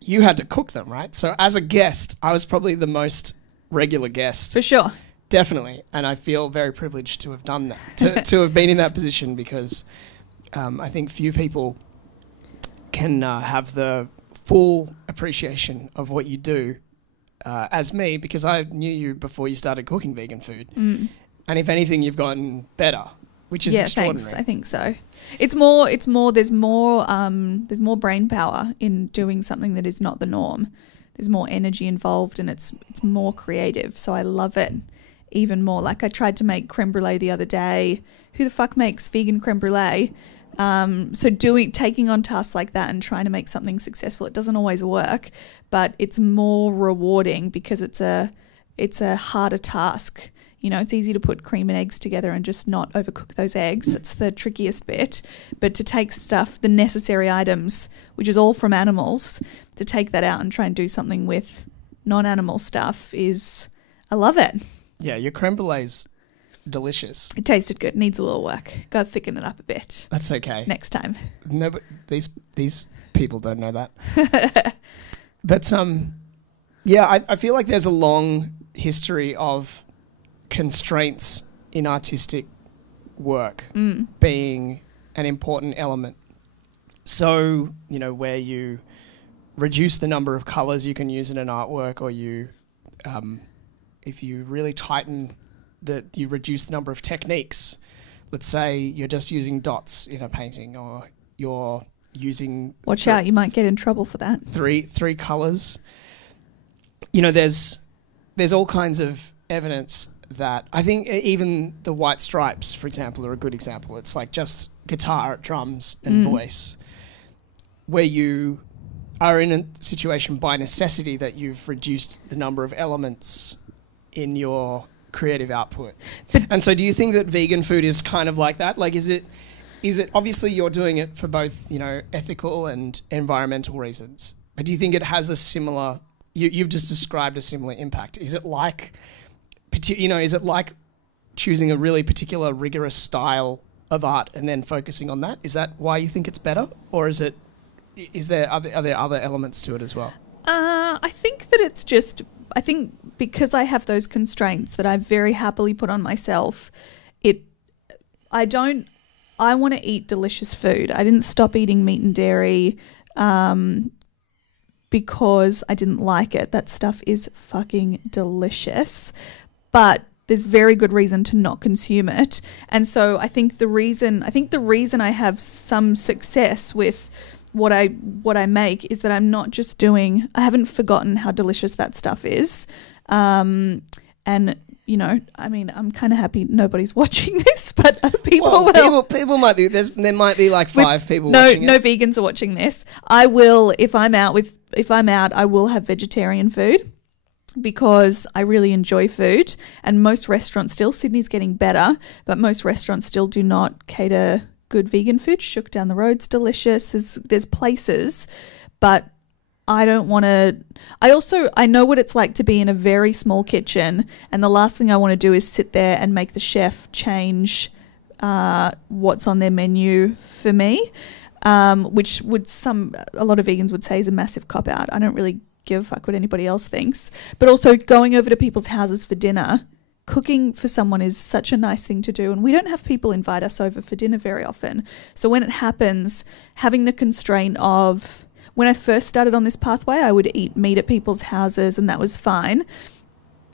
you had to cook them, right? So as a guest, I was probably the most regular guest. For sure. Definitely. And I feel very privileged to have done that, to have been in that position, because I think few people can have the full appreciation of what you do as me, because I knew you before you started cooking vegan food. And if anything, you've gotten better, which is extraordinary. Thanks. I think so. It's more there's more brain power in doing something that is not the norm. There's more energy involved, and it's more creative. So I love it even more. Like, I tried to make creme brulee the other day. Who the fuck makes vegan creme brulee? So taking on tasks like that and trying to make something successful, it doesn't always work, but it's more rewarding because it's a harder task. It's easy to put cream and eggs together and just not overcook those eggs. That's the trickiest bit. But to take the necessary items, which is all from animals, to take that out and try and do something with non-animal stuff I love it. Yeah, your creme brulee's delicious. It tasted good. Needs a little work. Got to thicken it up a bit. That's okay. Next time. No, but these people don't know that. But I feel like there's a long history of constraints in artistic work being an important element. So, where you reduce the number of colours you can use in an artwork, or you, if you really tighten you reduce the number of techniques. Let's say you're just using dots in a painting, or you're using... Watch out, you might get in trouble for that. Three colours. There's all kinds of evidence that... I think even the white stripes, for example, are a good example. It's like just guitar, drums and voice, where you are in a situation by necessity that you've reduced the number of elements in your creative output. And so do you think that vegan food is kind of like that? Like, is it obviously you're doing it for both, ethical and environmental reasons, but do you think it has a similar, you've just described a similar impact? Is it like, is it like choosing a really particular rigorous style of art and then focusing on that? Is that why you think it's better? Or are there other elements to it as well? I think that it's just, I think because I have those constraints that I very happily put on myself, I want to eat delicious food. I didn't stop eating meat and dairy because I didn't like it. That stuff is fucking delicious. But there's very good reason to not consume it. And so I think the reason I have some success with what I make is that I haven't forgotten how delicious that stuff is. And you know, I mean, I'm kind of happy nobody's watching this, but people will. People might be. There might be like 5 people watching it. No vegans are watching this. I will, if I'm out, I will have vegetarian food because I really enjoy food. And most restaurants still, Sydney's getting better, but most restaurants still do not cater good vegan food. Shook down the road's delicious. There's places, but I don't want to. I know what it's like to be in a very small kitchen, and the last thing I want to do is sit there and make the chef change what's on their menu for me, which a lot of vegans would say is a massive cop out. I don't really give a fuck what anybody else thinks. But also going over to people's houses for dinner, cooking for someone is such a nice thing to do, and we don't have people invite us over for dinner very often. So when it happens, having the constraint of, when I first started on this pathway, I would eat meat at people's houses, and that was fine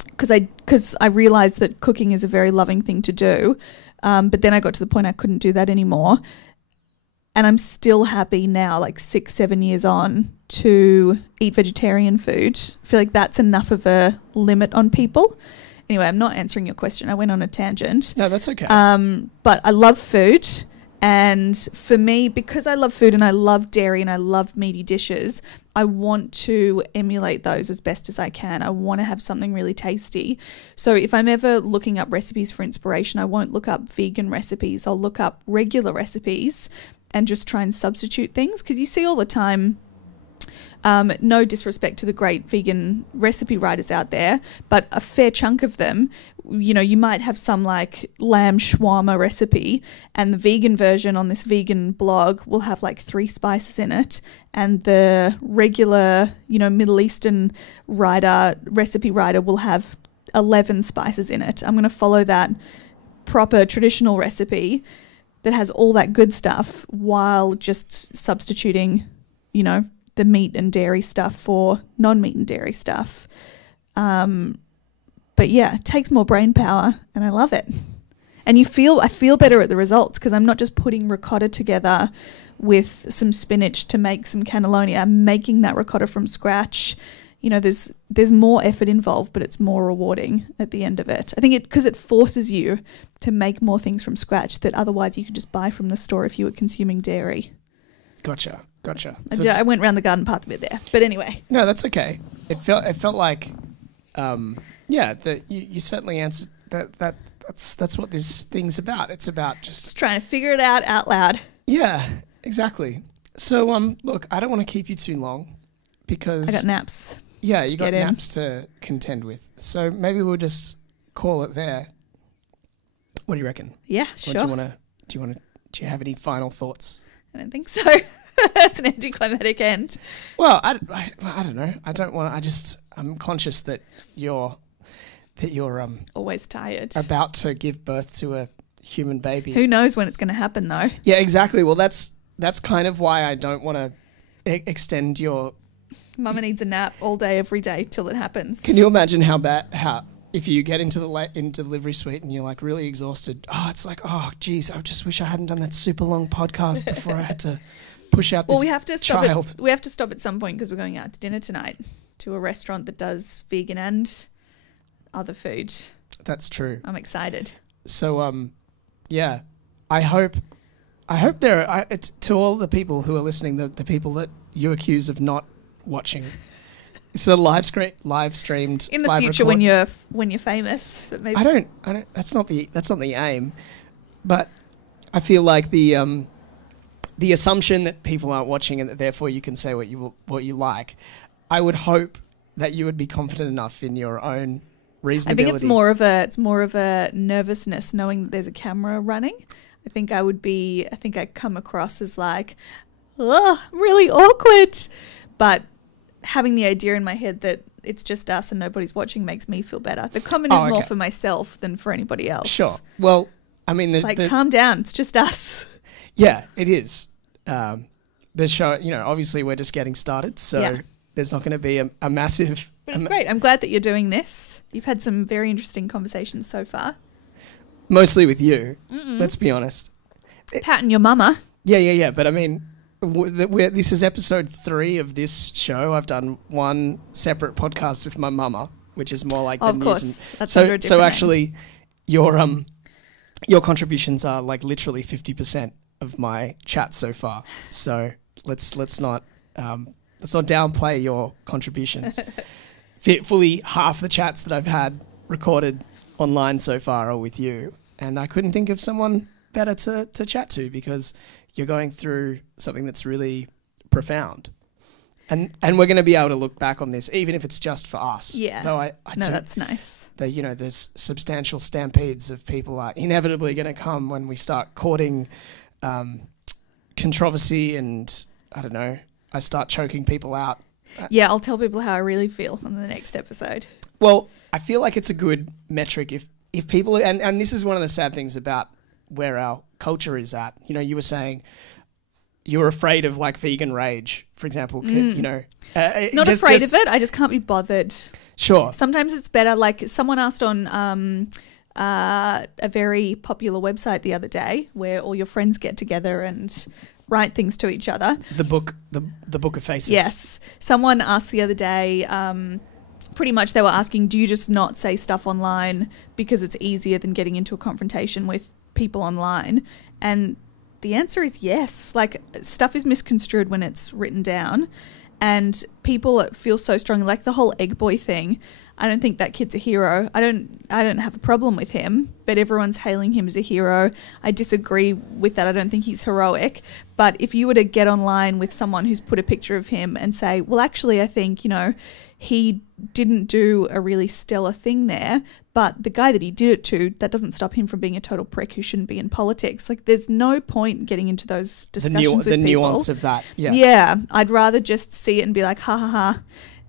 because I realized that cooking is a very loving thing to do. But then I got to the point I couldn't do that anymore. And I'm still happy now, like 6-7 years on, to eat vegetarian food. I feel like that's enough of a limit on people. Anyway, I'm not answering your question. I went on a tangent. No, that's okay. But I love food. And for me, because I love food and I love dairy and I love meaty dishes, I want to emulate those as best as I can. I want to have something really tasty. So if I'm ever looking up recipes for inspiration, I won't look up vegan recipes. I'll look up regular recipes and just try and substitute things, because you see all the time. No disrespect to the great vegan recipe writers out there, but a fair chunk of them, you know, you might have some like lamb shawarma recipe, and the vegan version on this vegan blog will have like 3 spices in it, and the regular, you know, Middle Eastern recipe writer will have 11 spices in it. I'm going to follow that proper traditional recipe that has all that good stuff while just substituting, you know, the meat and dairy stuff for non-meat and dairy stuff. But yeah, it takes more brain power and I love it. And I feel better at the results because I'm not just putting ricotta together with some spinach to make some cannelloni. I'm making that ricotta from scratch. You know, there's more effort involved, but it's more rewarding at the end of it. I think because it forces you to make more things from scratch that otherwise you could just buy from the store if you were consuming dairy. Gotcha. So I went around the garden path a bit there, but anyway. No, that's okay. It felt like, that you certainly answered that. That's what this thing's about. It's about just trying to figure it out loud. Yeah, exactly. So look, I don't want to keep you too long because I got naps. Yeah, you got naps to contend with. So maybe we'll just call it there. What do you reckon? Yeah, sure. Do you have any final thoughts? I don't think so. That's an anticlimactic end. Well, I don't know. I don't want. I'm conscious that you're always tired, about to give birth to a human baby. Who knows when it's going to happen, though? Yeah, exactly. Well, that's kind of why I don't want to extend your. Mama needs a nap all day, every day till it happens. Can you imagine how if you get into the delivery suite and you're like really exhausted? Oh, it's like, oh, geez, I just wish I hadn't done that super long podcast before I had to push out this child. We have to stop at some point because we're going out to dinner tonight to a restaurant that does vegan and other food. That's true. I'm excited. So, yeah, I hope it's to all the people who are listening, the people that you accuse of not watching. It's a live streamed in the live future record. when you're famous. But maybe I don't. That's not the aim. But I feel like the assumption that people aren't watching and that therefore you can say what you like. I would hope that you would be confident enough in your own reasonability. I think it's more of a nervousness knowing that there's a camera running. I think I come across as like, oh, really awkward. But having the idea in my head that it's just us and nobody's watching makes me feel better. The comment is more for myself than for anybody else. Sure. Well, I mean, it's like, calm down. It's just us. Yeah, it is. The show, obviously we're just getting started, so there's not going to be a massive... But it's great. I'm glad that you're doing this. You've had some very interesting conversations so far. Mostly with you, let's be honest. Pat and your mama. Yeah. But I mean, this is episode 3 of this show. I've done one separate podcast with my mama, which is more like the news. Of course. That's under a different name. Actually, your contributions are like literally 50% of my chat so far. So let's not downplay your contributions. Fully half the chats that I've had recorded online so far are with you, and I couldn't think of someone better to chat to because you're going through something that's really profound, and we're going to be able to look back on this even if it's just for us. Yeah. Though that's nice. There's substantial stampedes of people are inevitably going to come when we start courting controversy, and I don't know, I start choking people out. Yeah, I'll tell people how I really feel on the next episode. Well, I feel like it's a good metric if people, and this is one of the sad things about where our culture is at. You were saying you were afraid of like vegan rage, for example. Not afraid of it. I just can't be bothered. Sure. Sometimes it's better. Like someone asked on a very popular website the other day where all your friends get together and write things to each other. The book of faces. Yes. Someone asked the other day, pretty much they were asking, do you just not say stuff online because it's easier than getting into a confrontation with people online? And the answer is yes. Like, stuff is misconstrued when it's written down, and people feel so strongly, like the whole egg boy thing. I don't think that kid's a hero. I don't have a problem with him, but everyone's hailing him as a hero. I disagree with that. I don't think he's heroic. But if you were to get online with someone who's put a picture of him and say, well, actually, I think, he didn't do a really stellar thing there, but the guy that he did it to, that doesn't stop him from being a total prick who shouldn't be in politics. Like, there's no point getting into those discussions with people. The nuance of that, yeah. Yeah, I'd rather just see it and be like, ha, ha, ha,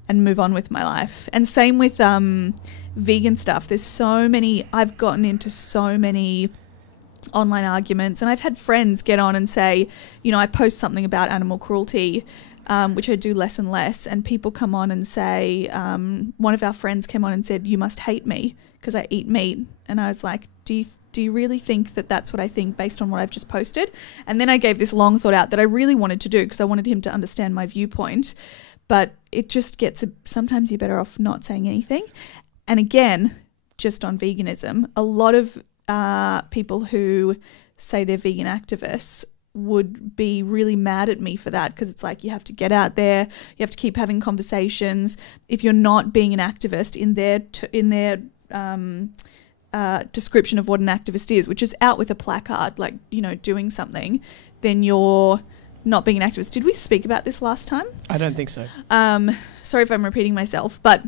and move on with my life. And same with vegan stuff. I've gotten into so many online arguments, and I've had friends get on and say, I post something about animal cruelty, which I do less and less, and people come on and say, one of our friends came on and said, you must hate me because I eat meat. And I was like, do you really think that that's what I think based on what I've just posted? And then I gave this long thought out that I really wanted to do because I wanted him to understand my viewpoint. But it just gets, sometimes you're better off not saying anything. And again, just on veganism, a lot of people who say they're vegan activists would be really mad at me for that, because it's like, you have to get out there, you have to keep having conversations. If you're not being an activist in their description of what an activist is, which is out with a placard, like, doing something, then you're not being an activist. Did we speak about this last time? I don't think so. Sorry if I'm repeating myself, but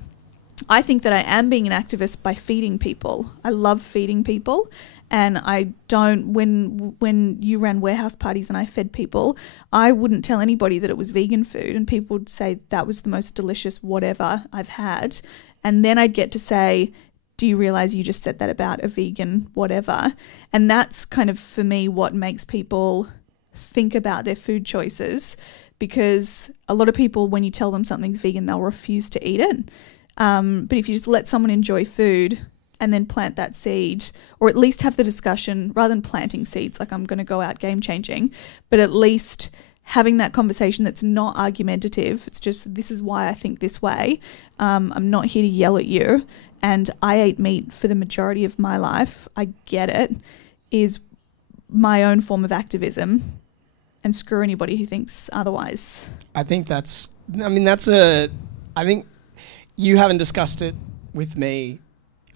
I think that I am being an activist by feeding people. I love feeding people, and I don't, when you ran warehouse parties and I fed people, I wouldn't tell anybody that it was vegan food, and people would say that was the most delicious whatever I've had. And then I'd get to say, do you realize you just said that about a vegan whatever? And that's kind of, for me, what makes people think about their food choices, because a lot of people, when you tell them something's vegan, they'll refuse to eat it. But if you just let someone enjoy food and then plant that seed, or at least have the discussion, rather than planting seeds like I'm going to go out game changing, but at least having that conversation that's not argumentative. It's just, this is why I think this way. I'm not here to yell at you. And I ate meat for the majority of my life. I get it. Is my own form of activism, and screw anybody who thinks otherwise. I think you haven't discussed it with me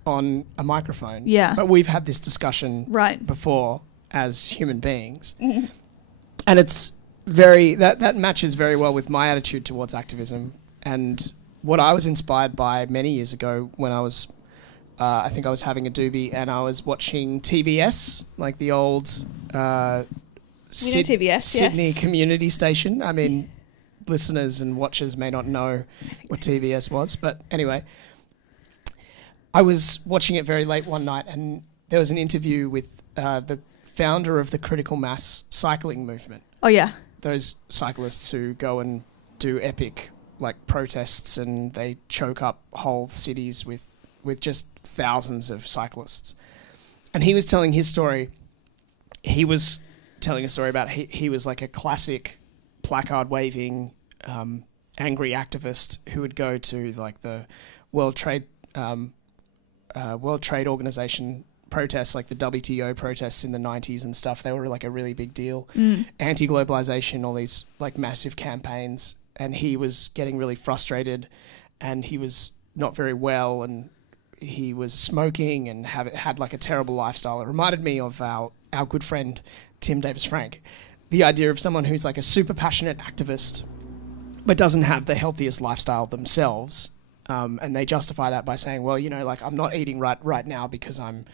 on a microphone. Yeah. But we've had this discussion before as human beings. And it's that matches very well with my attitude towards activism, and what I was inspired by many years ago when I was, I think I was having a doobie and I was watching TVS, like the old TVS, Sydney yes. community station. I mean, listeners and watchers may not know what TVS was. But anyway, I was watching it very late one night, and there was an interview with the founder of the critical mass cycling movement. Oh, yeah. Those cyclists who go and do epic protests, and they choke up whole cities with just thousands of cyclists. And he was telling his story. He was telling a story about he was like a classic placard waving angry activist who would go to like the World Trade Organization protests, like the WTO protests in the 90s and stuff. They were like a really big deal. Anti-globalization, all these like massive campaigns. And he was getting really frustrated, and he was not very well, and he was smoking and had like a terrible lifestyle. It reminded me of our good friend Tim Davis Frank. The idea of someone who's like a super passionate activist but doesn't have the healthiest lifestyle themselves, and they justify that by saying, well, you know, like I'm not eating right now because I'm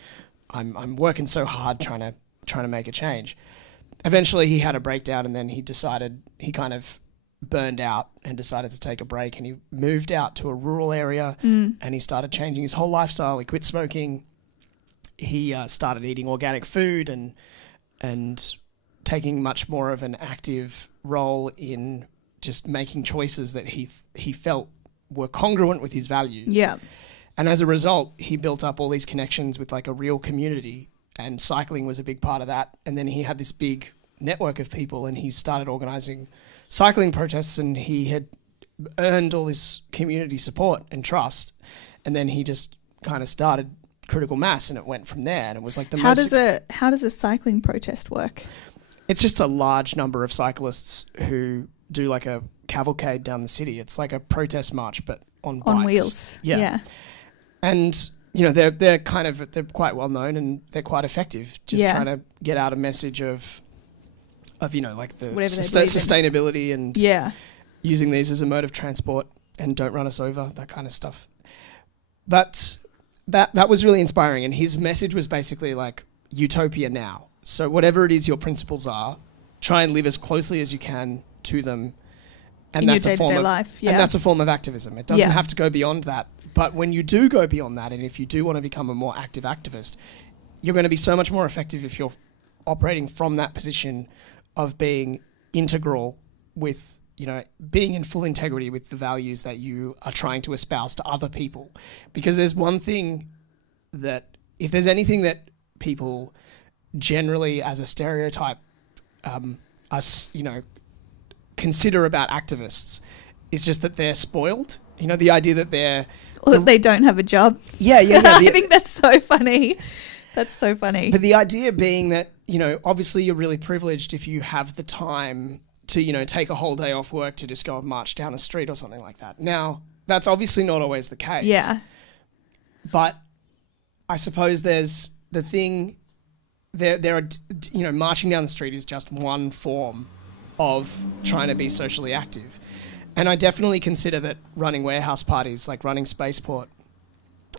working so hard trying to make a change. Eventually he had a breakdown, and then he kind of burned out and decided to take a break, and he moved out to a rural area and he started changing his whole lifestyle. He quit smoking. He started eating organic food and taking much more of an active role in just making choices that he felt were congruent with his values. Yeah. And as a result, he built up all these connections with like a real community, and cycling was a big part of that. And then he had this big network of people, and he started organizing cycling protests, and he had earned all this community support and trust. And then he just kind of started critical mass, and it went from there. And it was like the how does a cycling protest work? It's just a large number of cyclists who do like a cavalcade down the city. It's like a protest march, but on bikes. On wheels. Yeah. And you know, they're quite well known, and they're quite effective. Just trying to get out a message of you know, like the sustainability and using these as a mode of transport, and don't run us over, that kind of stuff. But that was really inspiring, and his message was basically like utopia now. So whatever it is your principles are, try and live as closely as you can to them. And in your day-to-day life, and that's a form of activism. It doesn't have to go beyond that. But when you do go beyond that, and if you do want to become a more active activist, you're going to be so much more effective if you're operating from that position of being integral with, you know, being in full integrity with the values that you are trying to espouse to other people. Because there's one thing that, if there's anything that people generally as a stereotype, consider about activists, is just that they're spoiled. You know, the idea that that they don't have a job. Yeah. I think that's so funny. That's so funny. But the idea being that, you know, obviously you're really privileged if you have the time to, you know, take a whole day off work to just go and march down a street or something like that. Now, that's obviously not always the case. Yeah. But I suppose there's the thing, there are, you know, marching down the street is just one form of trying to be socially active. And I definitely consider that running warehouse parties, like running Spaceport,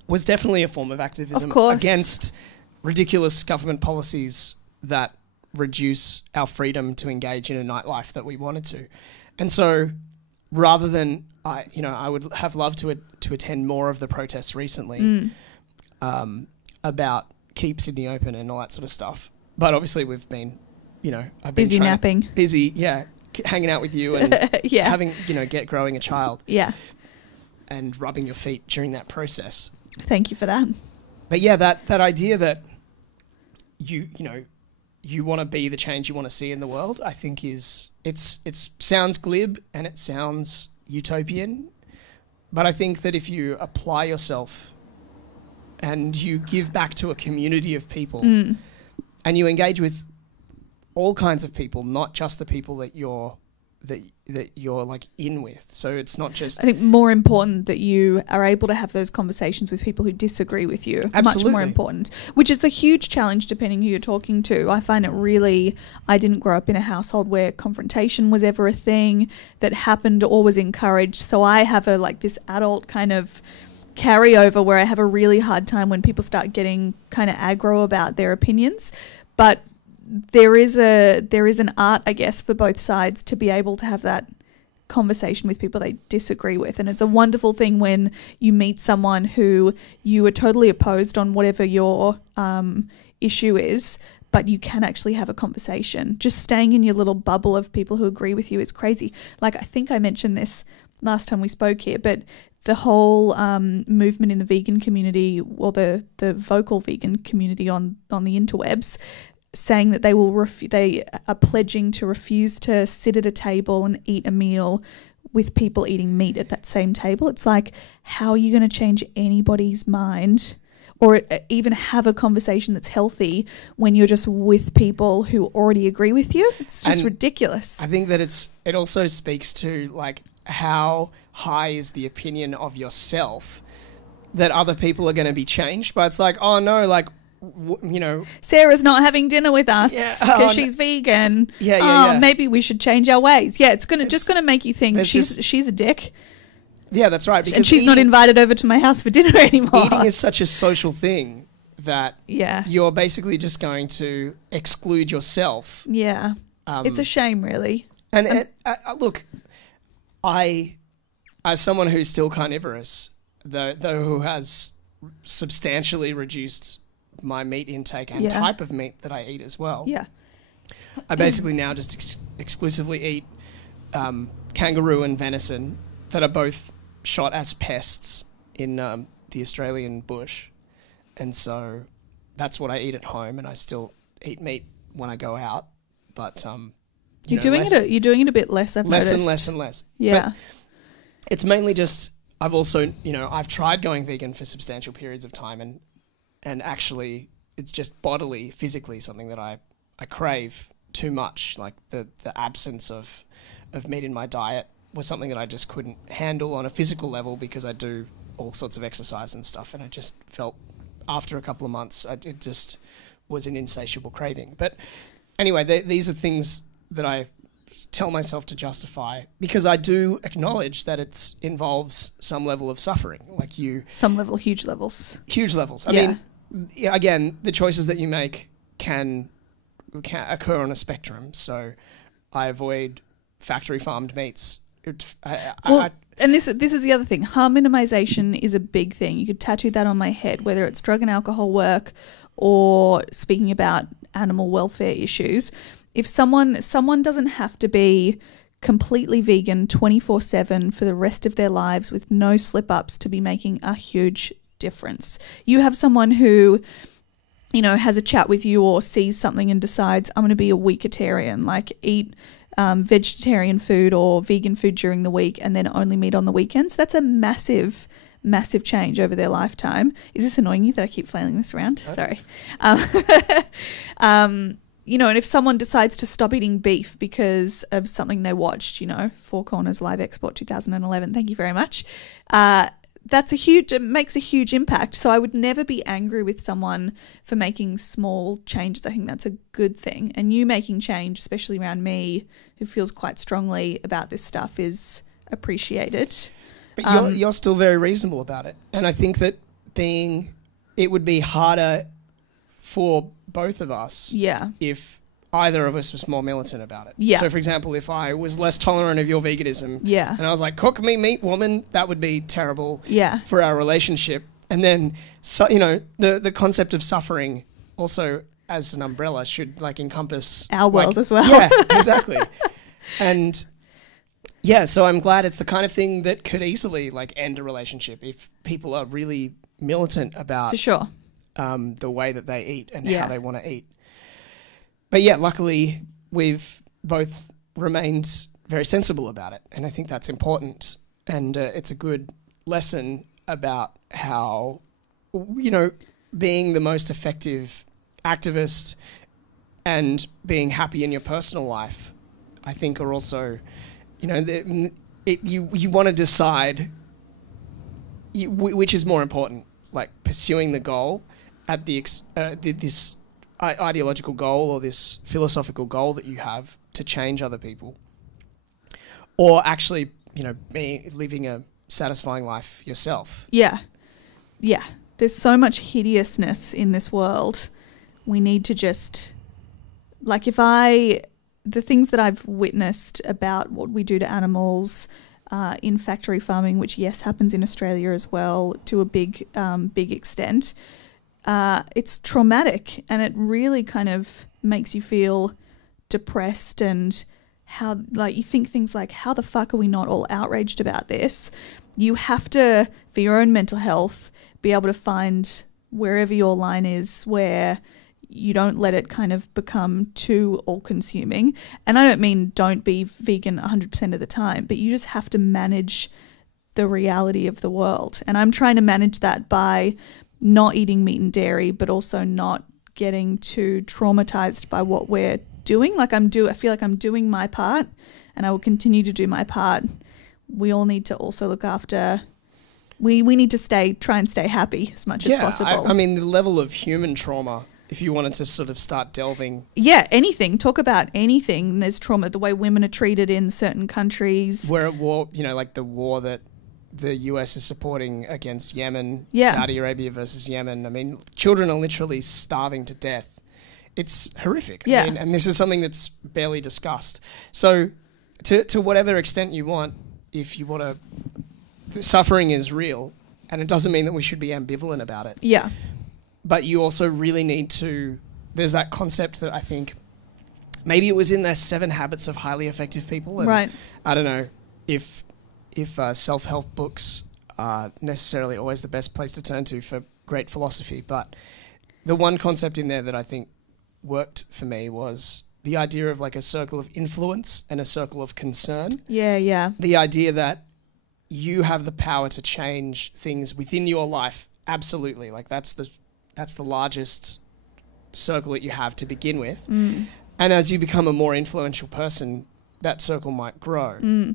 was definitely a form of activism against ridiculous government policies that reduce our freedom to engage in a nightlife that we wanted to. And so rather than, I would have loved to attend more of the protests recently about keep Sydney open and all that sort of stuff. But obviously we've been, you know, I've been napping. Hanging out with you and having, you know, growing a child. Yeah. And rubbing your feet during that process. Thank you for that. But yeah, that idea that you want to be the change you want to see in the world, I think it sounds glib and it sounds utopian, but I think that if you apply yourself and you give back to a community of people and you engage with all kinds of people, not just the people that you're like in with. So it's not just... I think more important that you are able to have those conversations with people who disagree with you. Absolutely. Much more important, which is a huge challenge depending who you're talking to. I find it really... I didn't grow up in a household where confrontation was ever a thing that happened or was encouraged. So I have this adult kind of carryover where I have a really hard time when people start getting kind of aggro about their opinions. But there is an art, I guess, for both sides to be able to have that conversation with people they disagree with. And it's a wonderful thing when you meet someone who you are totally opposed on whatever your issue is, but you can actually have a conversation. Just staying in your little bubble of people who agree with you is crazy. Like, I think I mentioned this last time we spoke here, but the whole movement in the vegan community, or the vocal vegan community on the interwebs, saying that they are pledging to refuse to sit at a table and eat a meal with people eating meat at that same table. It's like, how are you going to change anybody's mind or even have a conversation that's healthy when you're just with people who already agree with you? It's just ridiculous. I think that it also speaks to like how high is the opinion of yourself that other people are going to be changed. But it's like, oh no, like, you know, Sarah's not having dinner with us because she's vegan. Yeah. Maybe we should change our ways. Yeah, it's just gonna make you think she's a dick. Yeah, that's right. And she's not invited over to my house for dinner anymore. Eating is such a social thing that you're basically just going to exclude yourself. Yeah, it's a shame, really. And look, as someone who's still carnivorous, though who has substantially reduced my meat intake and type of meat that I eat as well. Yeah. I basically now just exclusively eat kangaroo and venison that are both shot as pests in the Australian bush. And so that's what I eat at home, and I still eat meat when I go out. But you're doing it a bit less, I've noticed. Less and less. Yeah. But it's mainly just I've also, I've tried going vegan for substantial periods of time, and actually it's just bodily, physically something that I crave too much. Like the absence of meat in my diet was something that I just couldn't handle on a physical level because I do all sorts of exercise and stuff, and I just felt after a couple of months it just was an insatiable craving. But anyway, these are things that I tell myself to justify because I do acknowledge that it involves some level of suffering. Some level, huge levels. Huge levels. I mean, again, the choices that you make can occur on a spectrum. So I avoid factory farmed meats. And this is the other thing. Harm minimization is a big thing. You could tattoo that on my head, whether it's drug and alcohol work or speaking about animal welfare issues. If someone doesn't have to be completely vegan 24/7 for the rest of their lives with no slip-ups to be making a huge difference. You have someone who, has a chat with you or sees something and decides, I'm going to be a weekitarian, like eat vegetarian food or vegan food during the week and then only meat on the weekends. That's a massive change over their lifetime. Is this annoying you that I keep flailing this around? Sorry. And if someone decides to stop eating beef because of something they watched, Four Corners Live Export 2011, thank you very much. It makes a huge impact. So I would never be angry with someone for making small changes. I think that's a good thing. And you making change, especially around me, who feels quite strongly about this stuff, is appreciated. But you're still very reasonable about it. And I think that it would be harder for both of us if either of us was more militant about it. Yeah. So, for example, if I was less tolerant of your veganism and I was like, cook me meat, woman, that would be terrible for our relationship. And then, the concept of suffering also as an umbrella should encompass our world as well. Yeah, exactly. And so I'm glad it's the kind of thing that could easily end a relationship if people are really militant about for sure the way that they eat and how they want to eat. But luckily we've both remained very sensible about it, and I think that's important. And it's a good lesson about how, being the most effective activist and being happy in your personal life, I think are also, you want to decide which is more important, pursuing the goal at this ideological goal or this philosophical goal that you have to change other people, or actually, living a satisfying life yourself. Yeah. There's so much hideousness in this world. We need to just, if I the things that I've witnessed about what we do to animals in factory farming, which yes happens in Australia as well to a big extent, it's traumatic, and it really kind of makes you feel depressed, and how, like, you think things like, how the fuck are we not all outraged about this? You have to, for your own mental health, be able to find wherever your line is where you don't let it kind of become too all-consuming. And I don't mean don't be vegan 100% of the time, but you just have to manage the reality of the world. And I'm trying to manage that by not eating meat and dairy, but also not getting too traumatized by what we're doing. Like I feel like I'm doing my part, and I will continue to do my part. We all need to also look after. We need to try and stay happy as much as possible. I mean, the level of human trauma, if you wanted to sort of start delving. Yeah, anything. Talk about anything. There's trauma, the way women are treated in certain countries. We're at war, like the war that the US is supporting against Yemen, Yeah. Saudi Arabia versus Yemen. I mean, children are literally starving to death. It's horrific. Yeah. I mean, and this is something that's barely discussed. So to whatever extent you want, if you want to, the suffering is real, and it doesn't mean that we should be ambivalent about it. Yeah. But you also really need to, there's that concept that I think maybe it was in their 7 Habits of Highly Effective People. And Right. I don't know if self-help books are necessarily always the best place to turn to for great philosophy, but the one concept in there that I think worked for me was the idea of like a circle of influence and a circle of concern. Yeah, yeah. The idea that you have the power to change things within your life. Absolutely. Like that's the largest circle that you have to begin with. Mm. And as you become a more influential person, that circle might grow. Mm.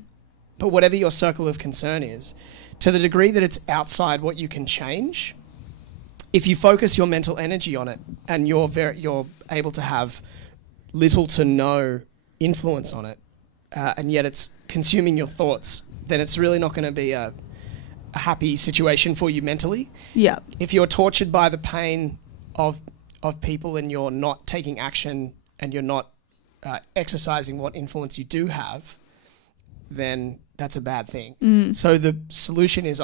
But whatever your circle of concern is, to the degree that it's outside what you can change, if you focus your mental energy on it and you're able to have little to no influence on it, and yet it's consuming your thoughts, then it's really not going to be a happy situation for you mentally. Yeah. If you're tortured by the pain of people and you're not taking action and you're not exercising what influence you do have, then that's a bad thing. Mm. So the solution is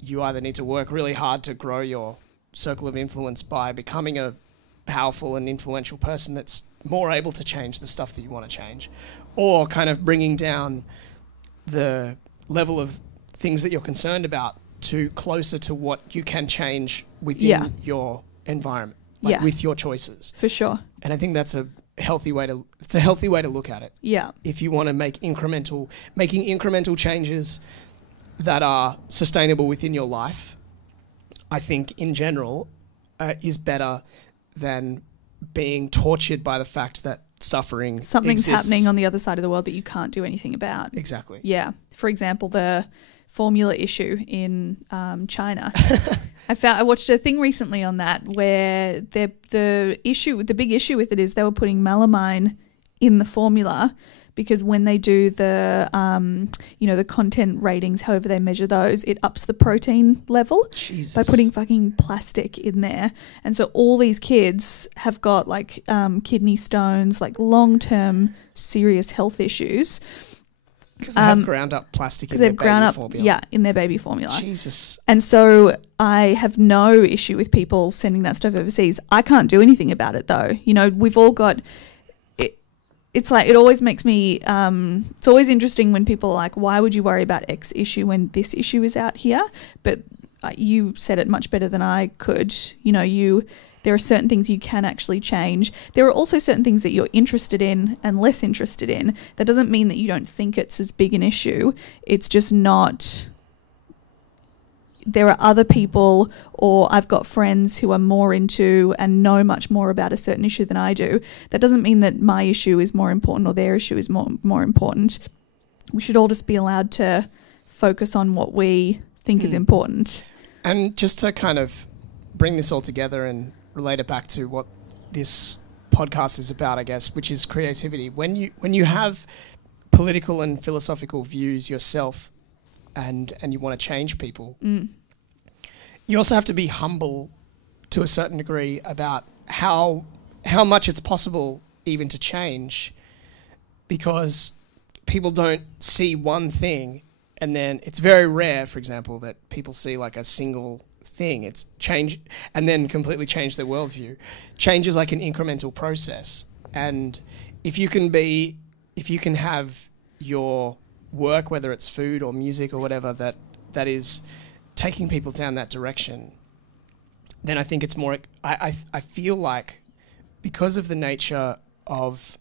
you either need to work really hard to grow your circle of influence by becoming a powerful and influential person that's more able to change the stuff that you want to change, or kind of bringing down the level of things that you're concerned about to closer to what you can change within your environment, like with your choices. For sure. And I think that's a healthy way to look at it. Yeah. If you want to making incremental changes that are sustainable within your life, I think in general is better than being tortured by the fact that something's happening on the other side of the world that you can't do anything about. Exactly. Yeah. For example, the formula issue in China. I watched a thing recently on that where the big issue with it is they were putting melamine in the formula because when they do the the content ratings, however they measure those, it ups the protein level. Jesus. By putting fucking plastic in there. And so all these kids have got like kidney stones, like long-term serious health issues. Because they have ground up plastic in their baby formula. Yeah, in their baby formula. Jesus. And so I have no issue with people sending that stuff overseas. I can't do anything about it though. We've all got... It's like, it always makes me... it's always interesting when people are like, why would you worry about X issue when this issue is out here? But you said it much better than I could. There are certain things you can actually change. There are also certain things that you're interested in and less interested in. That doesn't mean that you don't think it's as big an issue. It's just not... There are other people, or I've got friends who are more into and know much more about a certain issue than I do. That doesn't mean that my issue is more important or their issue is more important. We should all just be allowed to focus on what we think is important. And just to kind of bring this all together and relate it back to what this podcast is about, I guess, which is creativity. When you have political and philosophical views yourself and you want to change people, you also have to be humble to a certain degree about how much it's possible even to change because people don't see one thing, and then it's very rare, for example, that people see like a single thing. It's change and then completely change their worldview. Change is like an incremental process, and if you can have your work, whether it's food or music or whatever, that is taking people down that direction, then I think it's more. I feel like because of the nature of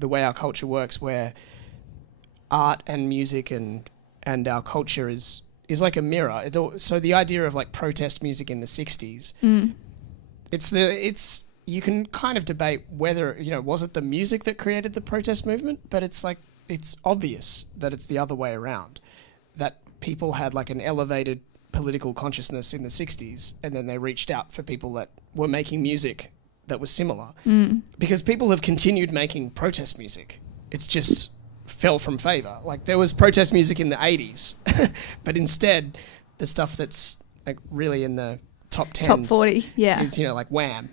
the way our culture works, where art and music and our culture is like a mirror. So the idea of like protest music in the 60s, it's you can kind of debate whether, was it the music that created the protest movement? But it's like, it's obvious that it's the other way around, that people had like an elevated political consciousness in the 60s, and then they reached out for people that were making music that was similar. Because people have continued making protest music. It's just fell from favor. Like, there was protest music in the 80s, but instead the stuff that's like really in the top 10, top 40, is like Wham.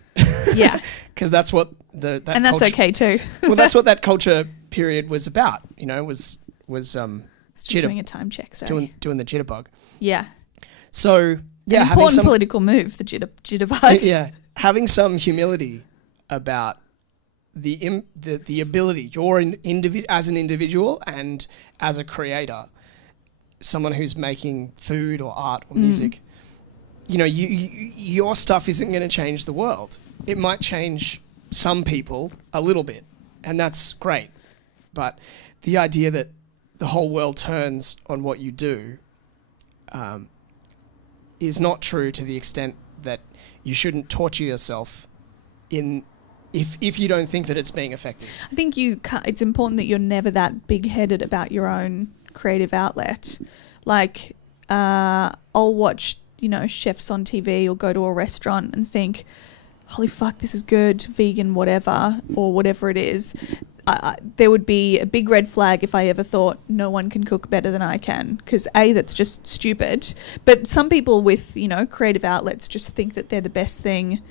Yeah. Because that's what that and that's culture, okay too. well, that's what that culture period was about. Was just doing a time check. Sorry. doing the jitterbug. Yeah. So yeah, an important political move, the jitterbug. Yeah, having some humility about the ability, as an individual and as a creator, someone who's making food or art or music. Your stuff isn't going to change the world. It might change some people a little bit, and that's great. But the idea that the whole world turns on what you do is not true, to the extent that you shouldn't torture yourself if you don't think that it's being effective. I think it's important that you're never that big-headed about your own creative outlet. Like, I'll watch chefs on TV or go to a restaurant and think, holy fuck, this is good, vegan, whatever, or whatever it is. There would be a big red flag if I ever thought no one can cook better than I can, because that's just stupid. But some people with, creative outlets just think that they're the best thing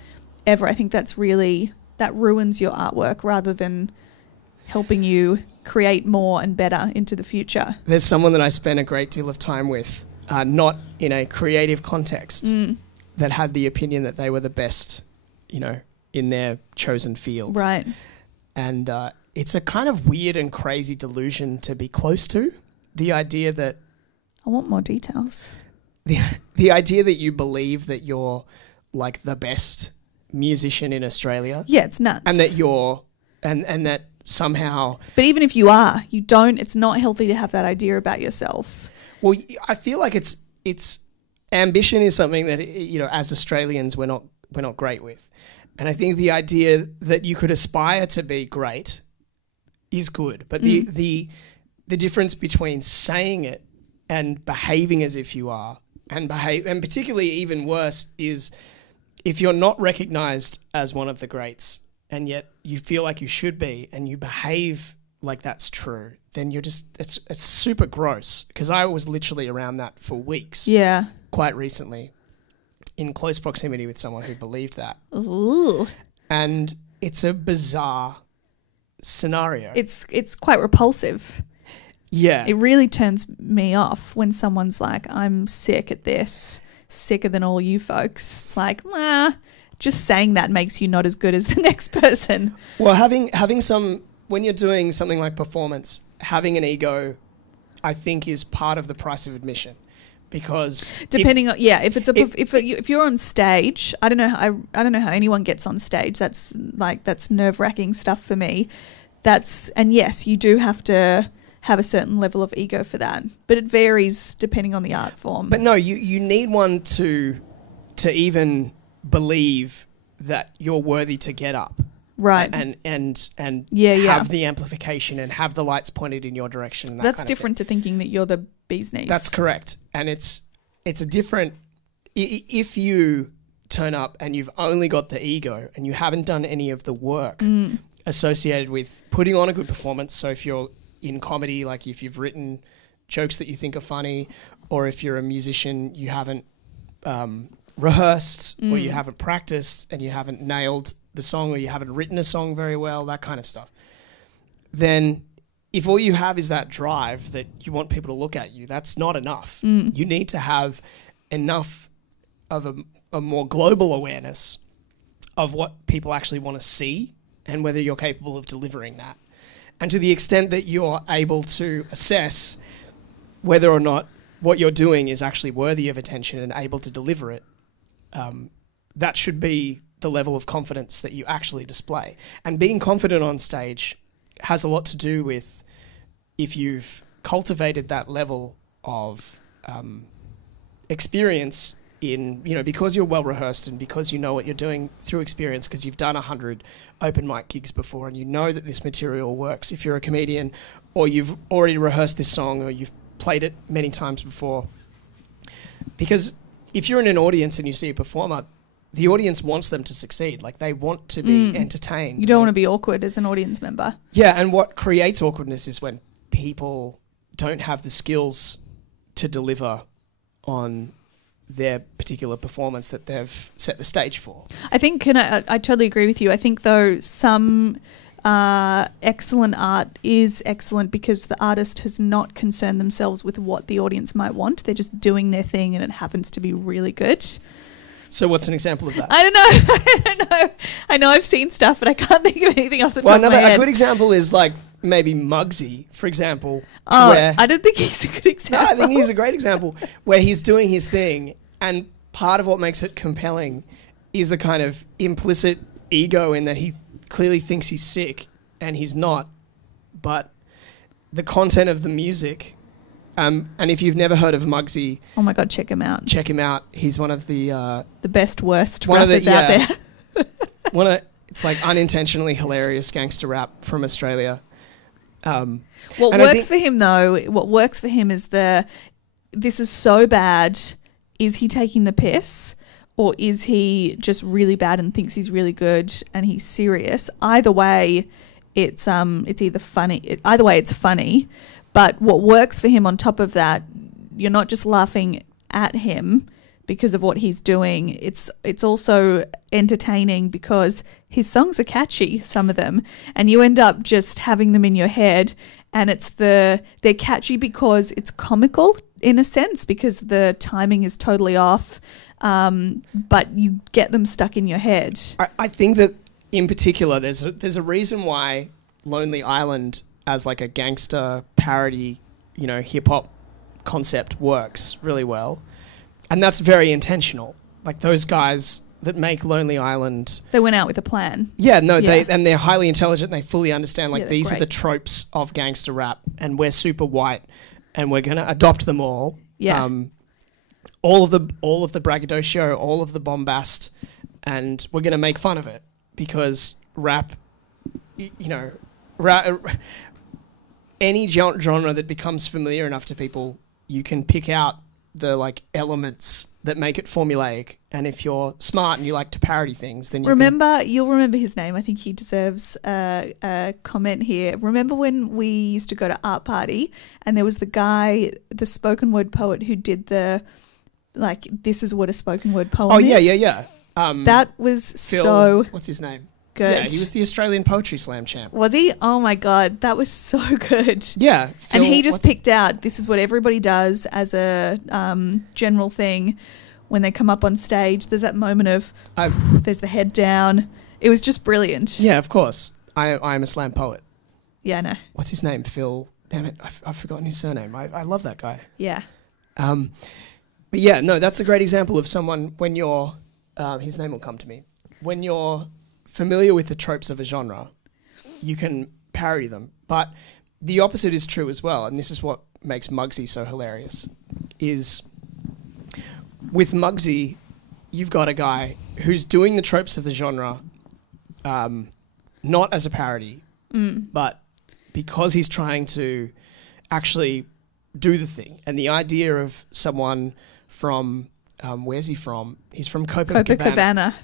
ever. I think that ruins your artwork rather than helping you create more and better into the future. There's someone that I spent a great deal of time with, not in a creative context, that had the opinion that they were the best, in their chosen field. Right. And it's a kind of weird and crazy delusion to be close to. The idea that... I want more details. The idea that you believe that you're like the best musician in Australia. Yeah, it's nuts. And that you're... And that somehow... But even if you are, it's not healthy to have that idea about yourself. Well, I feel like it's ambition is something that, as Australians, we're not great with. And I think the idea that you could aspire to be great is good. But the difference between saying it and behaving as if you are, and particularly even worse, is if you're not recognised as one of the greats and yet you feel like you should be and you behave like that's true, then you're just, it's super gross. Because I was literally around that for weeks. Yeah. Quite recently, in close proximity with someone who believed that. Ooh. And it's a bizarre scenario. It's quite repulsive. Yeah. It really turns me off when someone's like, I'm sick at this, sicker than all you folks. It's like, just saying that makes you not as good as the next person. Well, having some... When you're doing something like performance, having an ego, I think, is part of the price of admission, because depending on if you're on stage, I don't know how anyone gets on stage. That's nerve-wracking stuff for me. And yes, you do have to have a certain level of ego for that, but it varies depending on the art form. But no, you need one to even believe that you're worthy to get up. Right. And have the amplification and have the lights pointed in your direction. That's different to thinking that you're the bee's knees. That's correct. And it's a different... If you turn up and you've only got the ego and you haven't done any of the work associated with putting on a good performance, so if you're in comedy, like if you've written jokes that you think are funny, or if you're a musician, you haven't rehearsed or you haven't practiced and you haven't nailed the song, or you haven't written a song very well, that kind of stuff, then if all you have is that drive that you want people to look at you, that's not enough. You need to have enough of a more global awareness of what people actually want to see and whether you're capable of delivering that. And to the extent that you're able to assess whether or not what you're doing is actually worthy of attention and able to deliver it, that should be the level of confidence that you actually display. And being confident on stage has a lot to do with if you've cultivated that level of experience in, because you're well rehearsed and because you know what you're doing through experience, because you've done 100 open mic gigs before and you know that this material works if you're a comedian, or you've already rehearsed this song, or you've played it many times before. Because if you're in an audience and you see a performer, the audience wants them to succeed. Like, they want to be entertained. You don't want to be awkward as an audience member. Yeah, and what creates awkwardness is when people don't have the skills to deliver on their particular performance that they've set the stage for. I think, I totally agree with you. I think, though, some excellent art is excellent because the artist has not concerned themselves with what the audience might want. They're just doing their thing and it happens to be really good. So what's an example of that? I don't know. I know I've seen stuff, but I can't think of anything off the top of my head. A good example is like maybe Muggsy, for example. Oh, I don't think he's a good example. No, I think he's a great example where he's doing his thing, and part of what makes it compelling is the kind of implicit ego in that he clearly thinks he's sick and he's not, but the content of the music. And if you've never heard of Muggsy, oh my God, check him out. He's one of the best, worst rappers out there. It's like unintentionally hilarious gangster rap from Australia. What works for him is this is so bad. Is he taking the piss, or is he just really bad and thinks he's really good and he's serious? Either way, it's either funny. Either way, it's funny. But what works for him on top of that, you're not just laughing at him because of what he's doing. It's also entertaining because his songs are catchy, some of them, and you end up just having them in your head. And they're catchy because it's comical in a sense, because the timing is totally off, but you get them stuck in your head. I think that in particular, there's a reason why Lonely Island as like a gangster parody, hip hop concept works really well. And that's very intentional. Like those guys that make Lonely Island, they went out with a plan. Yeah, they're highly intelligent. And they fully understand these are the tropes of gangster rap, and we're super white, and we're gonna adopt them all. Yeah. All of the braggadocio, all of the bombast, and we're gonna make fun of it because rap, any genre that becomes familiar enough to people, you can pick out the elements that make it formulaic. And if you're smart and you like to parody things, then you'll remember his name. I think he deserves a comment here. Remember when we used to go to art party and there was the guy, the spoken word poet who did this is what a spoken word poem is. Yeah. That was Phil, what's his name? Good. Yeah, he was the Australian Poetry Slam champ. Was he? Oh my God, that was so good. Yeah. Phil, and he just picked out, this is what everybody does as a general thing when they come up on stage. There's that moment of, there's the head down. It was just brilliant. Yeah, of course. I am a slam poet. Yeah, I know. What's his name? Phil. Damn it, I've forgotten his surname. I love that guy. Yeah. But yeah, no, that's a great example of someone when you're, his name will come to me, when you're familiar with the tropes of a genre, you can parody them. But the opposite is true as well, and this is what makes Muggsy so hilarious, is with Muggsy, you've got a guy who's doing the tropes of the genre not as a parody, but because he's trying to actually do the thing. And the idea of someone from, where's he from? He's from Copacabana.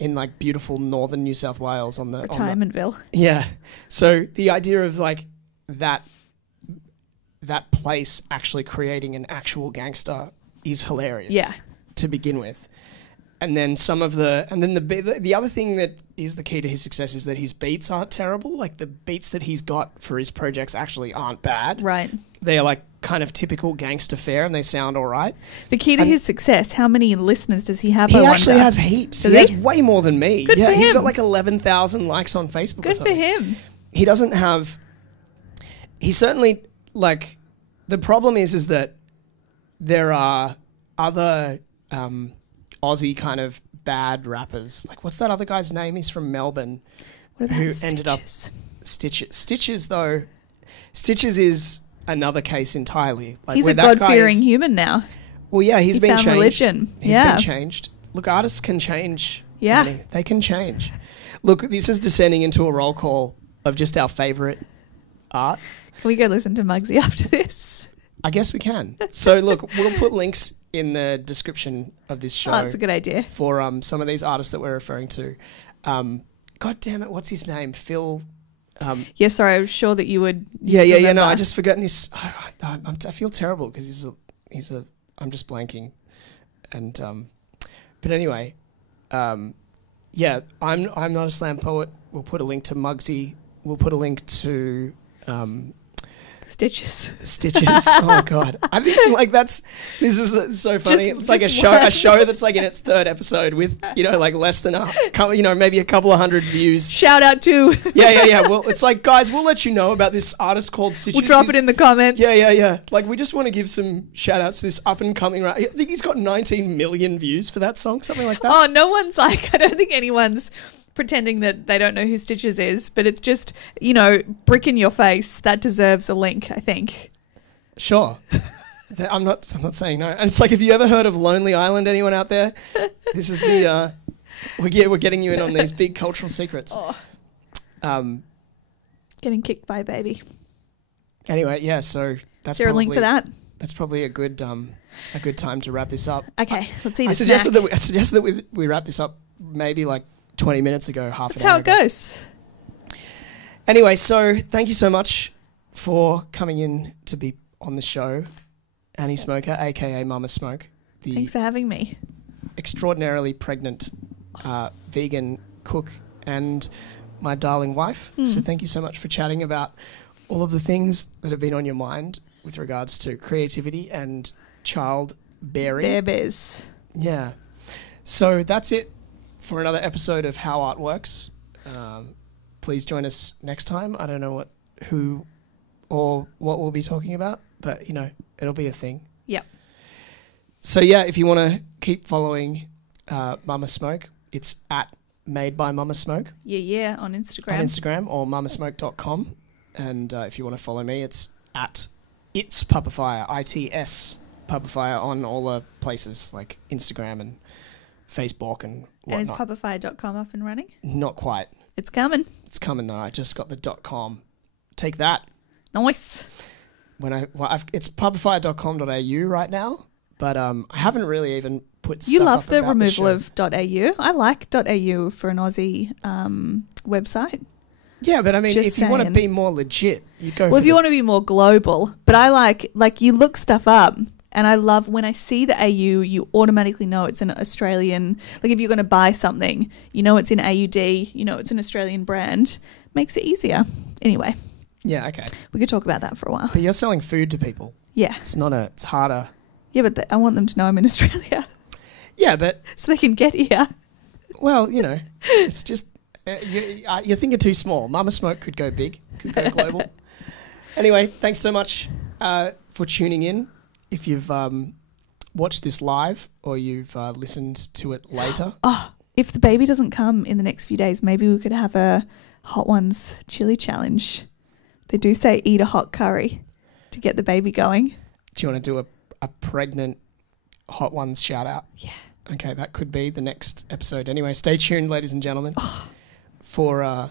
In beautiful northern New South Wales on the Retirementville. Yeah. So the idea of that place actually creating an actual gangster is hilarious. Yeah. To begin with. And then the other thing that is the key to his success is that his beats aren't terrible. Like the beats that he's got for his projects actually aren't bad. Right. They're like kind of typical gangster fare and they sound all right. The key to his success, how many listeners does he have? He actually has heaps. He has way more than me. Good for him. He's got like 11,000 likes on Facebook. Good for him. He doesn't have... He certainly, like... The problem is that there are other Aussie kind of bad rappers. Like, what's that other guy's name? He's from Melbourne. What about who Stitches? ended up... Stitches, though... Stitches is another case entirely. Like, He's where a that guy God-fearing is- human now. Well, yeah, he's been found changed. religion. He's Yeah. been changed. Look, artists can change. Yeah. Honey. They can change. Look, this is descending into a roll call of just our favourite art. Can we go listen to Muggsy after this? I guess we can. So, look, we'll put links in the description of this show Oh, that's a good idea. for some of these artists that we're referring to. God damn it, what's his name? Phil... Yeah, sorry, I was sure that you would. Yeah. No, remember. I just forgotten his... I feel terrible because he's a... I'm just blanking. And... but anyway... yeah, I'm not a slam poet. We'll put a link to Muggsy. We'll put a link to... Stitches. Oh God! I think like this is so funny. It's like a show that's like in its third episode with like less than maybe a couple of hundred views. Shout out to. Yeah. Well, it's like, guys, we'll let you know about this artist called Stitches. We'll drop it in the comments. Yeah. Like, we just want to give some shout outs to this up and coming. I think he's got 19 million views for that song, something like that. Oh, no one's like. I don't think anyone's pretending that they don't know who Stitches is, but it's just, brick in your face. That deserves a link, I think. Sure. I'm not saying no. And it's like, have you ever heard of Lonely Island? Anyone out there? This is the we're getting you in on these big cultural secrets. Oh. Getting kicked by a baby. Anyway, yeah, so that's Is there a link for that? That's probably a good time to wrap this up. Okay, let's eat I a suggested snack. that we wrap this up maybe like 20 minutes ago, half That's an hour how it ago. goes. Anyway, so thank you so much for coming in to be on the show, Annie Smoker, aka Mama Smoke, the Thanks for having me. extraordinarily pregnant vegan cook and my darling wife. So thank you so much for chatting about all of the things that have been on your mind with regards to creativity and childbearing. Bear Bears. Yeah. So that's it for another episode of How Art Works. Please join us next time. I don't know who or what we'll be talking about, but it'll be a thing. Yep. So yeah, if you want to keep following Mama Smoke, it's at Made by Mama Smoke. Yeah, on Instagram. On Instagram or mamasmoke.com. And if you want to follow me, it's at It's Pupafire, ITS Pupafire on all the places like Instagram and Facebook and whatnot. And is pupafire.com up and running? Not quite. It's coming. It's coming though. I just got the .com. Take that. Nice. It's pupafire.com.au right now, but I haven't really even put stuff You love up the about removal show. of .au. I like .au for an Aussie website. Yeah, but I mean, Just if you want to saying. be more legit, you go Well, if you want to be more global, but I like you look stuff up, and I love when I see the AU, you automatically know it's an Australian. Like if you're going to buy something, it's in AUD, it's an Australian brand. Makes it easier. Anyway, Yeah, okay. we could talk about that for a while. But you're selling food to people. Yeah. It's harder. Yeah, but I want them to know I'm in Australia Yeah, but, so they can get here. well, it's just, you're thinking too small. Mama Smoke could go big, could go global. Anyway, thanks so much for tuning in. If you've watched this live or you've listened to it later. Oh, if the baby doesn't come in the next few days, maybe we could have a Hot Ones chili challenge. They do say eat a hot curry to get the baby going. Do you want to do a pregnant Hot Ones shout out? Yeah. Okay, that could be the next episode. Anyway, stay tuned, ladies and gentlemen, for a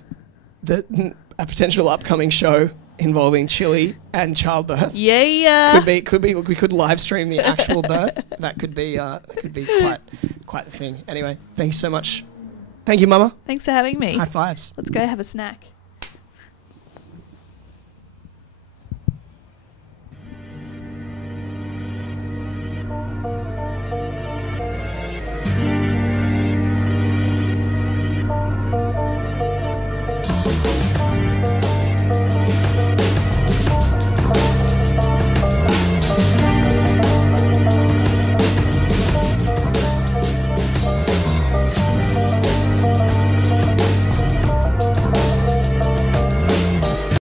potential upcoming show involving chili and childbirth. Yeah. Could be. Look, we could live stream the actual birth. That could be quite the thing. Anyway, thank you so much. Thank you, Mama. Thanks for having me. High fives. Let's go have a snack.